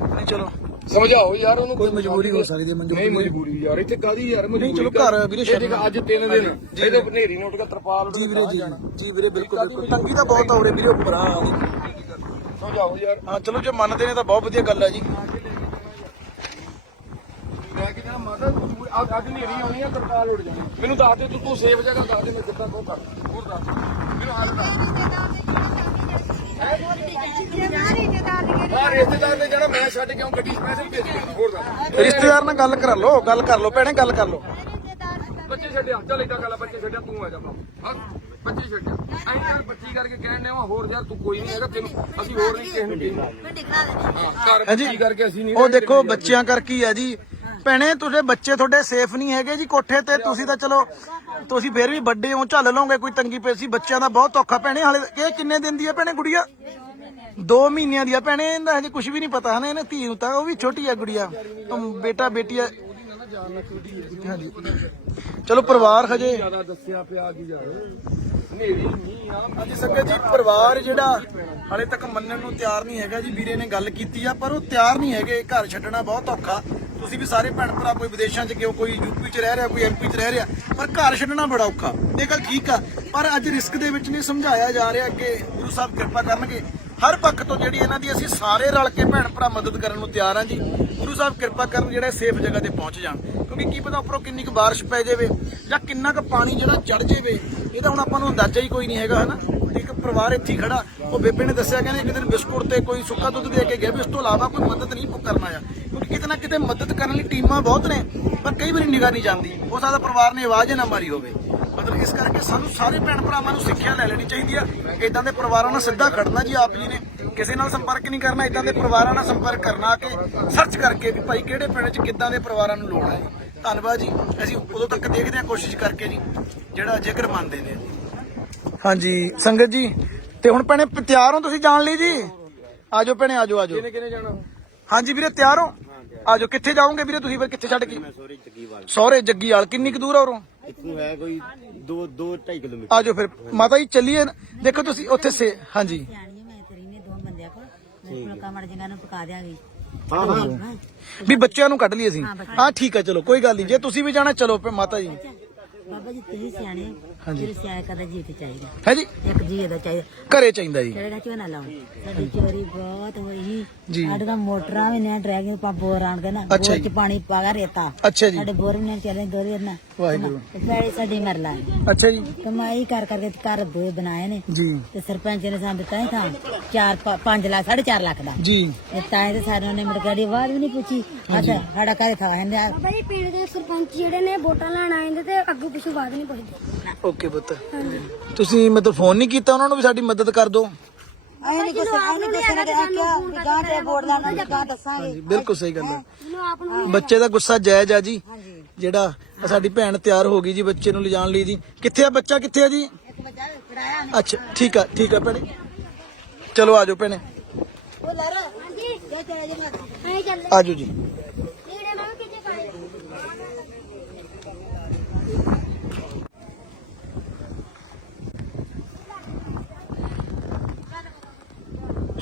ਨਹੀਂ ਚਲੋ। ਸਮਝਾਓ ਯਾਰ ਉਹਨੂੰ। ਕੋਈ ਮਜਬੂਰੀ ਹੋ ਸਕਦੀ ਹੈ, ਮਜਬੂਰੀ- ਨਹੀਂ ਮਜਬੂਰੀ ਯਾਰ ਇੱਥੇ ਕਾਦੀ ਯਾਰ ਮਜਬੂਰੀ ਚਲੋ ਘਰ ਵੀਰੇ, ਦੇਖ ਅੱਜ ਤਿੰਨ ਦਿਨ ਇਹਦੇ ਹਨੇਰੀ ਨੇ ਉੱਠ ਕੇ ਤਰਪਾਲ ਜੀ ਵੀਰੇ ਜੀ। ਜੀ ਵੀਰੇ ਬਿਲਕੁਲ ਬਿਲਕੁਲ। ਤੰਗੀ ਤਾਂ ਬਹੁਤ ਆ ਉਰੇ ਵੀਰੇ ਉੱਪਰ ਆ ਸਮਝਾਓ ਯਾਰ। ਹਾਂ ਚਲੋ ਜੇ ਮੰਨਦੇ ਨੇ ਤਾਂ ਬਹੁਤ ਵਧੀਆ ਗੱਲ ਹੈ ਜੀ। ਮੈਂ ਕਿ ਮਾਤਾ ਤੂੰ ਅੱਜ ਹਨੇਰੀ ਆਉਣੀ ਆ ਤਰਪਾਲ ਉੱਡ ਜਾਣੀ। ਮੈਨੂੰ ਦੱਸ ਦੇ ਤੂੰ ਤੂੰ ਸੇਫ ਜਗ੍ਹਾ ਦੱਸ ਦੇ ਮੈਂ ਕਿੱਦਾਂ ਕੋ ਕਰ ਹੋਰ ਦੱਸ। ਰਿਸ਼ਤੇਦਾਰ ਨੇ ਜਾਣਾ ਮੈਂ ਛੱਡ ਕੇ ਆਉਂ ਗੱਡੀ ਸਪੈਸ਼ਲ ਭੇਜੀ ਹੋਰ ਦੱਸ। ਰਿਸ਼ਤੇਦਾਰ ਨਾਲ ਗੱਲ ਕਰ ਲਓ ਗੱਲ ਕਰ ਲਓ ਭੈਣੇ ਗੱਲ ਕਰ ਲਓ। ਬੱਚੇ ਛੱਡਿਆ ਚੱਲ ਇਦਾਂ ਗੱਲ ਬੱਚੇ ਛੱਡਿਆ ਤੂੰ ਆ ਜਾ ਹਾਂ ਬੱਚੇ ਛੱਡਿਆ। ਐਂ ਬੱਚੀ ਕਰਕੇ ਕਹਿਣ ਨੇ ਹੋਰ ਯਾਰ ਤੂੰ ਕੋਈ ਨਹੀਂ ਹੈਗਾ ਤੈਨੂੰ ਅਸੀਂ ਹੋਰ ਨਹੀਂ ਕਿਸੇ ਨੂੰ ਦੇਣਾ। ਘਰ ਬੱਚੀ ਕਰਕੇ ਅਸੀਂ ਨਹੀਂ ਉਹ ਦੇਖੋ ਬੱਚਿਆਂ ਕਰਕੇ ਹੀ ਆ ਜੀ। ਭੈਣੇ ਤੁਹਾਡੇ ਬੱਚੇ ਤੁਹਾਡੇ ਸੇਫ ਨਹੀਂ ਹੈਗੇ ਜੀ ਕੋਠੇ ਤੇ ਤੁਸੀਂ ਤਾਂ ਚਲੋ ਤੁਸੀਂ ਫੇਰ ਵੀ ਵੱਡੇ ਹੋ, ਝੱਲ ਲਓਗੇ ਕੋਈ ਤੰਗੀ ਪੇਸੀ, ਬੱਚਿਆਂ ਦਾ ਬਹੁਤ ਔਖਾ ਭੈਣੇ, ਹਾਲੇ ਇਹ ਕਿੰਨੇ ਦਿਨ ਦੀ ਹੈ ਭੈਣੇ ਗੁੜੀਆ? 2 ਮਹੀਨਿਆਂ ਦੀ ਆ ਭੈਣੇ, ਇਹਦਾ ਹਜੇ ਕੁਝ ਵੀ ਨਹੀਂ ਪਤਾ, ਹਨਾ ਇਹਨੇ ਧੀ ਨੂੰ ਤਾਂ, ਉਹ ਵੀ ਛੋਟੀ ਆ ਗੁੜੀਆ ਤੁਮ ਬੇਟਾ, ਬੇਟੀ ਆ। ਹਾਂਜੀ। ਚਲੋ ਪਰਿਵਾਰ ਹਜੇ ਜ਼ਿਆਦਾ ਦੱਸਿਆ ਪਿਆ ਕੀ ਜਾਵੇ ਹਾਂਜੀ, ਸੰਗਤ ਜੀ, ਪਰਿਵਾਰ ਜਿਹੜਾ ਹਾਲੇ ਤੱਕ ਮੰਨਣ ਨੂੰ ਤਿਆਰ ਨਹੀਂ ਹੈਗਾ ਜੀ, ਵੀਰੇ ਨੇ ਗੱਲ ਕੀਤੀ ਆ, ਪਰ ਉਹ ਤਿਆਰ ਨਹੀਂ ਹੈਗੇ, ਘਰ ਛੱਡਣਾ ਬਹੁਤ ਔਖਾ। ਤੁਸੀਂ ਵੀ ਸਾਰੇ ਭੈਣ ਭਰਾ ਕੋਈ ਵਿਦੇਸ਼ਾਂ 'ਚ ਕਿਉਂ ਕੋਈ ਯੂਪੀ 'ਚ ਰਹਿ ਰਿਹਾ, ਕੋਈ ਐਮਪੀ 'ਚ ਰਹਿ ਰਿਹਾ ਪਰ ਘਰ ਛੱਡਣਾ ਬੜਾ ਔਖਾ। ਇਹ ਗੱਲ ਠੀਕ ਆ, ਪਰ ਅੱਜ ਰਿਸਕ ਦੇ ਵਿੱਚ ਨਹੀਂ ਸਮਝਾਇਆ ਜਾ ਰਿਹਾ ਕਿ ਗੁਰੂ ਸਾਹਿਬ ਕਿਰਪਾ ਕਰਨਗੇ। ਹਰ ਪੱਖ ਤੋਂ ਜਿਹੜੀ ਇਹਨਾਂ ਦੀ ਅਸੀਂ ਸਾਰੇ ਰਲ ਕੇ ਭੈਣ ਭਰਾ ਮਦਦ ਕਰਨ ਨੂੰ ਤਿਆਰ ਹਾਂ ਜੀ। ਗੁਰੂ ਸਾਹਿਬ ਕਿਰਪਾ ਕਰਨ ਜਿਹੜਾ ਸੇਫ ਜਗ੍ਹਾ ਤੇ ਪਹੁੰਚ ਜਾਣ। ਕਿਉਂਕਿ ਕੀ ਪਤਾ ਉੱਪਰੋਂ ਕਿੰਨੀ ਕੁ ਬਾਰਿਸ਼ ਪੈ ਜਾਵੇ ਜਾਂ ਕਿੰਨਾ ਕੁ ਪਾਣੀ ਜਿਹੜਾ ਚੜ ਜਾਵੇ। ਇਹਦਾ ਹੁਣ ਆਪਾਂ ਨੂੰ ਅੰਦਾਜ਼ਾ ਹੀ ਕੋਈ ਨਹੀਂ ਹੈਗਾ, ਹਨਾ? ਤੇ ਇੱਕ ਪਰਿਵਾਰ ਇੱਥੇ ਹੀ ਖੜਾ। ਉਹ ਬੇਬੇ ਨੇ ਦੱਸਿਆ, ਕਹਿੰਦੇ ਇੱਕ ਦਿਨ ਬਿਸਕੁਟ ਤੇ ਕੋਈ ਸੁੱਕਾ ਦੁੱਧ ਦੇ ਕੇ ਗਿਆ ਵੀ ਉਸ ਤੋਂ ਇਲਾਵਾ ਕੋਈ ਮਦਦ ਨਹੀਂ ਕਰਨਾ ਆ। ਕਿਤੇ ਨਾ ਕਿਤੇ ਮਦਦ ਕਰਨ ਲਈ ਟੀਮਾਂ ਬਹੁਤ ਨੇ ਪਰ ਕਈ ਵਾਰੀ ਨਿਗਾਹ ਨਹੀਂ ਜਾਂਦੀ। ਹੋ ਸਕਦਾ ਪਰਿਵਾਰ ਨੇ ਆਵਾਜ਼ ਹੀ ਨਾ ਮਾਰੀ ਹੋਵੇ। ਮਤਲਬ ਇਸ ਕਰਕੇ ਸਾਨੂੰ ਸਾਰੇ ਭੈਣ ਭਰਾਵਾਂ ਨੂੰ ਸਿੱਖਿਆ ਲੈ ਲੈਣੀ ਚਾਹੀਦੀ ਆ। ਇਦਾਂ ਦੇ ਪਰਿਵਾਰਾਂ ਨਾਲ ਸਿੱਧਾ ਖੜਨਾ ਜੀ ਆਪ ਜੀ ਨੇ। ਕਿਸੇ ਨਾਲ ਸੰਪਰਕ ਨਹੀਂ ਕਰਨਾ ਇਦਾਂ ਦੇ ਪਰਿਵਾਰਾਂ ਨਾਲ ਸੰਪਰਕ ਕਰਨਾ ਕਿ ਸਰਚ ਕਰਕੇ ਵੀ ਭਾਈ ਕਿਹੜੇ ਪਿੰਡ 'ਚ ਕਿੱਦਾਂ ਦੇ ਪਰਿਵਾਰਾਂ ਨੂੰ ਲੋੜ ਹੈ ਜੀ। ਧੰਨਵਾਦ ਜੀ। ਅਸੀਂ ਉਦੋਂ ਤੱਕ ਦੇਖਦੇ ਹਾਂ ਕੋਸ਼ਿਸ਼ ਕਰਕੇ ਜੀ ਜਿਹੜਾ ਜ਼ਿਕਰ ਮੰਨਦੇ ਨੇ। ਹਾਂਜੀ ਸੰਗਤ ਜੀ ਤੇ ਹੁਣ ਭੈਣੇ ਤਿਆਰ ਹੋ ਤੁਸੀਂ ਜਾਣ ਲਈ ਜੀ? ਆਜੋ ਭੈਣੇ ਆਜੋ ਆਜੋ ਕਿਹਨੇ ਕਿਹਨੇ ਜਾਣਾ ਹਾਂਜੀ ਵੀਰੇ ਤਿਆਰ ਹੋ। ਆਜੋ ਕਿੱਥੇ ਜਾਓਗੇ ਵੀਰੇ ਤੁਸੀਂ ਫਿਰ? ਕਿੱਥੇ ਛੱਡ ਕੇ? ਸੋਰੀ ਚੱਕੀਵਾਲ ਸਹੁਰੇ ਜੱਗੀਵਾਲ ਕਿੰਨੀ ਕੁ ਦੂਰ ਆ ਉਰੋਂ? ਇੱਥੋਂ ਹੈ ਕੋਈ 2 2 2.5 ਕਿਲੋਮੀਟਰ। ਆਜੋ ਫਿਰ ਮਾਤਾ ਜੀ ਚੱਲੀਏ ਦੇਖੋ ਤੁਸੀਂ ਉੱਥੇ ਸੇ ਹਾਂਜੀ। ਸਿਆਣੀ ਮੈਂ ਤੇਰੀ ਨੇ ਦੋ ਬੰਦਿਆਂ ਕੋਲ। ਮੈਂ ਫੁਲਕਾ ਮੜ ਜਿੰਗਾ ਨੂੰ ਪਕਾ ਦਿਆਂਗੀ। ਹਾਂ ਹਾਂ। ਵੀ ਬੱਚਿਆਂ ਨੂੰ ਕੱਢ ਲਈ ਅਸੀਂ। ਹਾਂ ਠੀਕ ਹੈ ਚਲੋ ਕੋਈ ਗੱਲ ਨਹੀਂ। ਜੇ ਤੁਸੀਂ ਵੀ ਜਾਣਾ ਚਲੋ ਫਿਰ ਮਾਤਾ ਜੀ। ਬਾਬਾ ਜੀ ਤੁਸੀਂ ਸਿਆਣੇ ਹਾਂਜੀ। ਜਿਹੜੇ ਸਿਆਏ ਕਦਾ ਜੀ ਤੇ ਚਾਹੀਦਾ। ਹੈ ਜੀ? ਇੱਕ ਜੀ ਦਾ ਚਾਹੀਦਾ। ਘਰੇ ਚਾਹੀਦਾ ਜੀ। ਜਿਹੜਾ ਝੋਨਾ ਲਾਉਣ? ਸਾਡੀ ਚੋਰੀ ਬਹੁਤ ਹੋਈ ਜੀ। ਸਾਡੀਆਂ ਮੋਟਰਾਂ ਵੀ ਨੇ ਡਰੈਗਨ ਪਾ ਬੋਰ ਆਣਦੇ ਨਾ ਅੱਛਾ ਬੋਰ। ਚ ਪਾਣੀ ਪਾਗਾ ਰੇਤਾ। ਅੱਛਾ ਜੀ। ਸਾਡੇ ਬੋਰ ਨੇ ਚੱਲੇ ਦੋਰੇ ਨਾ। ਵਾਹਿਗੁਰੂ। ਪੈੜੀ ਸਾਡੀ ਮਰ ਲਾ ਅੱਛਾ ਜੀ। ਕਮਾਈ ਕਰ ਕਰਕੇ ਤੇ ਘਰ ਦੋ ਬਣਾਏ ਨੇ। ਜੀ। ਤੇ ਸਰਪੰਚ ਨੇ ਸਾਨੂੰ ਦਿੱਤਾ ਹੀ ਥਾਂ 4 5 ਲੱਖ 4.5 ਲੱਖ ਦਾ। ਜੀ। ਤੇ ਤਾਂ ਤੇ ਸਾਰਿਆਂ ਨੇ ਮੁਰਗਾੜੀ ਆਵਾਜ਼ ਵੀ ਨਹੀਂ ਪੁੱਛੀ। ਅੱਜ ਸਾਡਾ ਘਰੇ ਥਾ ਹੈ ਨੇ ਬਾਈ ਪਿੰਡ ਦੇ ਸਰਪੰਚ ਜਿਹੜੇ ਨੇ ਵੋਟਾਂ ਲੈਣ ਆਏ ਨੇ ਤੇ ਅੱਗੋਂ ਪਿੱਛੋਂ ਬਾਤ ਨਹੀਂ ਪੁੱਛਦੇ। ਓਕੇ ਪੁੱਤ। ਤੁਸੀਂ ਮਤਲਬ ਫੋਨ ਨਹੀਂ ਕੀਤਾ ਉਹਨਾਂ ਨੂੰ ਵੀ ਸਾਡੀ ਮਦਦ ਕਰ ਦਿਓ? ਅਸੀਂ ਨਹੀਂ ਕੁਛ ਅਸੀਂ ਨਹੀਂ ਕੁਛ ਨੇ ਕਿਹਾ ਕਿ ਗਾਂ ਤੇ ਵੋਟ ਲੈਣਾ ਜਾਂ ਗਾਂ ਦੱਸਾਂਗੇ। ਬਿਲਕੁਲ ਸਹੀ ਗੱਲ ਹੈ। ਮੈਨੂੰ ਆਪ ਨੂੰ ਬੱਚੇ ਦਾ ਗੁੱਸਾ ਜਾਇਜ਼ ਆ ਜੀ। ਜਿਹੜਾ ਆਹ ਸਾਡੀ ਭੈਣ ਤਿਆਰ ਹੋ ਗਈ ਜੀ ਬੱਚੇ ਨੂੰ ਲਿਜਾਣ ਲਈ ਜੀ। ਕਿੱਥੇ ਆ ਬੱਚਾ? ਕਿੱਥੇ ਆ ਜੀ? ਇੱਕ ਬੱਚਾ ਫੜਾਇਆ ਅੱਛਾ ਠੀਕ ਆ ਠੀਕ ਆ ਭੈਣੇ। ਚਲੋ ਆਜੋ ਭੈਣੇ। ਉਹ ਲਰ ਹਾਂਜੀ। ਕਿਆ ਚਲੇ ਜੀ ਮੈਂ ਨਹੀਂ ਚੱਲੇ ਆਜੋ ਜੀ ਲੀੜੇ ਮੈਂ ਕਿੱਥੇ ਪਾਏ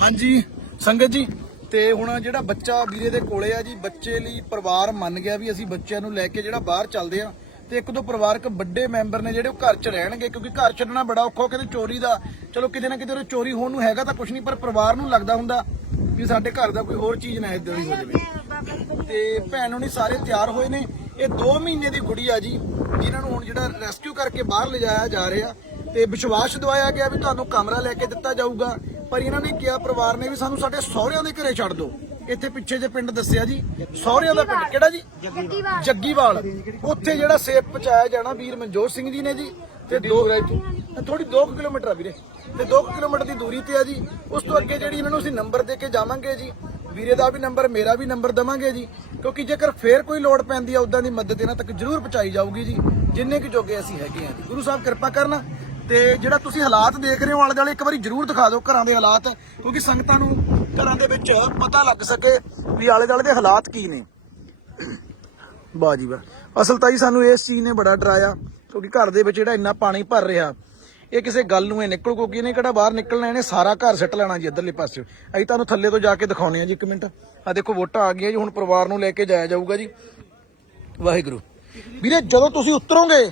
ਹਾਂਜੀ, ਸੰਗਤ ਜੀ, ਤੇ ਹੁਣ ਜਿਹੜਾ ਬੱਚਾ ਵੀਰੇ ਦੇ ਕੋਲੇ ਆ ਜੀ, ਬੱਚੇ ਲਈ ਪਰਿਵਾਰ ਮੰਨ ਗਿਆ ਵੀ ਅਸੀਂ ਬੱਚਿਆਂ ਨੂੰ ਲੈ ਕੇ ਜਿਹੜਾ ਬਾਹਰ ਚੱਲਦੇ ਆ, ਤੇ ਇੱਕ ਦੋ ਪਰਿਵਾਰਕ ਵੱਡੇ ਮੈਂਬਰ ਨੇ ਜਿਹੜੇ ਉਹ ਘਰ 'ਚ ਰਹਿਣਗੇ, ਕਿਉਂਕਿ ਘਰ ਛੱਡਣਾ ਬੜਾ ਔਖਾ ਕਿਤੇ ਚੋਰੀ ਦਾ, ਚਲੋ ਕਿਤੇ ਨਾ ਕਿਤੇ ਉਹ ਚੋਰੀ ਹੋਣ ਨੂੰ ਹੈਗਾ ਤਾਂ ਕੁਝ ਨਹੀਂ, ਪਰ ਪਰਿਵਾਰ ਨੂੰ ਲੱਗਦਾ ਹੁੰਦਾ ਵੀ ਸਾਡੇ ਘਰ ਦਾ ਕੋਈ ਹੋਰ ਚੀਜ਼ ਨਾ ਇਦਾਂ ਦੀ ਹੋ ਜਾਵੇ। ਤੇ ਭੈਣ ਹੁਣੀ ਸਾਰੇ ਤਿਆਰ ਹੋਏ ਨੇ, ਇਹ 2 ਮਹੀਨੇ ਦੀ ਗੁੜੀ ਆ ਜੀ, ਜਿਨ੍ਹਾਂ ਨੂੰ ਹੁਣ ਜਿਹੜਾ ਰੈਸਕਿਊ ਕਰਕੇ ਬਾਹਰ ਲਿਜਾਇਆ ਜਾ ਰਿਹਾ ਤੇ ਵਿਸ਼ਵਾਸ ਦਿਵਾਇਆ ਗਿਆ ਵੀ ਤੁਹਾਨੂੰ ਕਮਰਾ ਲੈ ਕੇ ਦਿੱਤਾ ਜਾਊਗਾ। ਪਰ ਇਹਨਾਂ ਨੇ ਕਿਹਾ ਪਰਿਵਾਰ ਨੇ ਵੀ ਸਾਨੂੰ ਸਾਡੇ ਸਹੁਰਿਆਂ ਦੇ ਘਰੇ ਛੱਡ ਦਿਓ। ਇੱਥੇ ਪਿੱਛੇ ਜੇ ਪਿੰਡ ਦੱਸਿਆ ਜੀ ਸਹੁਰਿਆਂ ਦਾ ਪਿੰਡ ਕਿਹੜਾ ਜੀ? ਜੱਗੀਵਾਲ। ਉੱਥੇ ਜਿਹੜਾ ਸੇਬ ਪਹੁੰਚਾਇਆ ਜਾਣਾ ਵੀਰ ਮਨਜੋਤ ਸਿੰਘ ਜੀ ਨੇ ਜੀ। ਤੇ ਦੋ ਥੋੜੀ 2 ਕਿਲੋਮੀਟਰ ਆ ਵੀਰੇ। ਤੇ 2 ਕਿਲੋਮੀਟਰ ਦੀ ਦੂਰੀ ਤੇ ਆ ਜੀ। ਉਸ ਤੋਂ ਅੱਗੇ ਜਿਹੜੀ ਇਹਨਾਂ ਨੂੰ ਅਸੀਂ ਨੰਬਰ ਦੇ ਕੇ ਜਾਵਾਂਗੇ ਜੀ ਵੀਰੇ ਦਾ ਵੀ ਨੰਬਰ ਮੇਰਾ ਵੀ ਨੰਬਰ ਦਵਾਂਗੇ ਜੀ। ਕਿਉਂਕਿ ਜੇਕਰ ਫੇਰ ਕੋਈ ਲੋੜ ਪੈਂਦੀ ਆ ਉਦਾਂ ਦੀ ਮਦਦ ਇਹਨਾਂ ਤੱਕ ਜ਼ਰੂਰ ਪਹੁੰਚਾਈ ਜਾਊਗੀ ਜੀ ਜਿੰਨੇ ਕਿ ਜੋਗੇ ਅਸੀਂ ਹੈਗੇ ਆ ਜੀ। ਗੁਰੂ ਸਾਹਿਬ ਕਿਰਪਾ ਕਰਨ। ਤੇ ਜਿਹੜਾ ਤੁਸੀਂ ਹਾਲਾਤ ਦੇਖ ਰਹੇ ਹੋ ਆਲੇ ਦੁਆਲੇ, ਇੱਕ ਵਾਰੀ ਜ਼ਰੂਰ ਦਿਖਾ ਦਿਓ ਘਰਾਂ ਦੇ ਹਾਲਾਤ, ਕਿਉਂਕਿ ਸੰਗਤਾਂ ਨੂੰ ਘਰਾਂ ਦੇ ਵਿੱਚ ਪਤਾ ਲੱਗ ਸਕੇ ਵੀ ਆਲੇ ਦੁਆਲੇ ਦੇ ਹਾਲਾਤ ਕੀ ਨੇ। ਵਾਹ ਜੀ ਵਾਹ। ਅਸਲ ਤਾਂ ਜੀ ਸਾਨੂੰ ਇਸ ਚੀਜ਼ ਨੇ ਬੜਾ ਡਰਾਇਆ, ਕਿਉਂਕਿ ਘਰ ਦੇ ਵਿੱਚ ਜਿਹੜਾ ਇੰਨਾ ਪਾਣੀ ਭਰ ਰਿਹਾ, ਇਹ ਕਿਸੇ ਗੱਲ ਨੂੰ ਇਹ ਨਿਕਲ ਕਿਉਂਕਿ ਇਹਨੇ ਕਿਹੜਾ ਬਾਹਰ ਨਿਕਲਣਾ, ਇਹਨੇ ਸਾਰਾ ਘਰ ਸਿੱਟ ਲੈਣਾ ਜੀ ਇੱਧਰਲੇ ਪਾਸੇ। ਅਸੀਂ ਤੁਹਾਨੂੰ ਥੱਲੇ ਤੋਂ ਜਾ ਕੇ ਦਿਖਾਉਣੇ ਆ ਜੀ ਇੱਕ ਮਿੰਟ। ਆ ਦੇਖੋ ਵੋਟਾਂ ਆ ਗਈਆਂ ਜੀ, ਹੁਣ ਪਰਿਵਾਰ ਨੂੰ ਲੈ ਕੇ ਜਾਇਆ ਜਾਊਗਾ ਜੀ। ਵਾਹਿਗੁਰੂ। ਵੀਰੇ, ਜਦੋਂ ਤੁਸੀਂ ਉਤਰੋਗੇ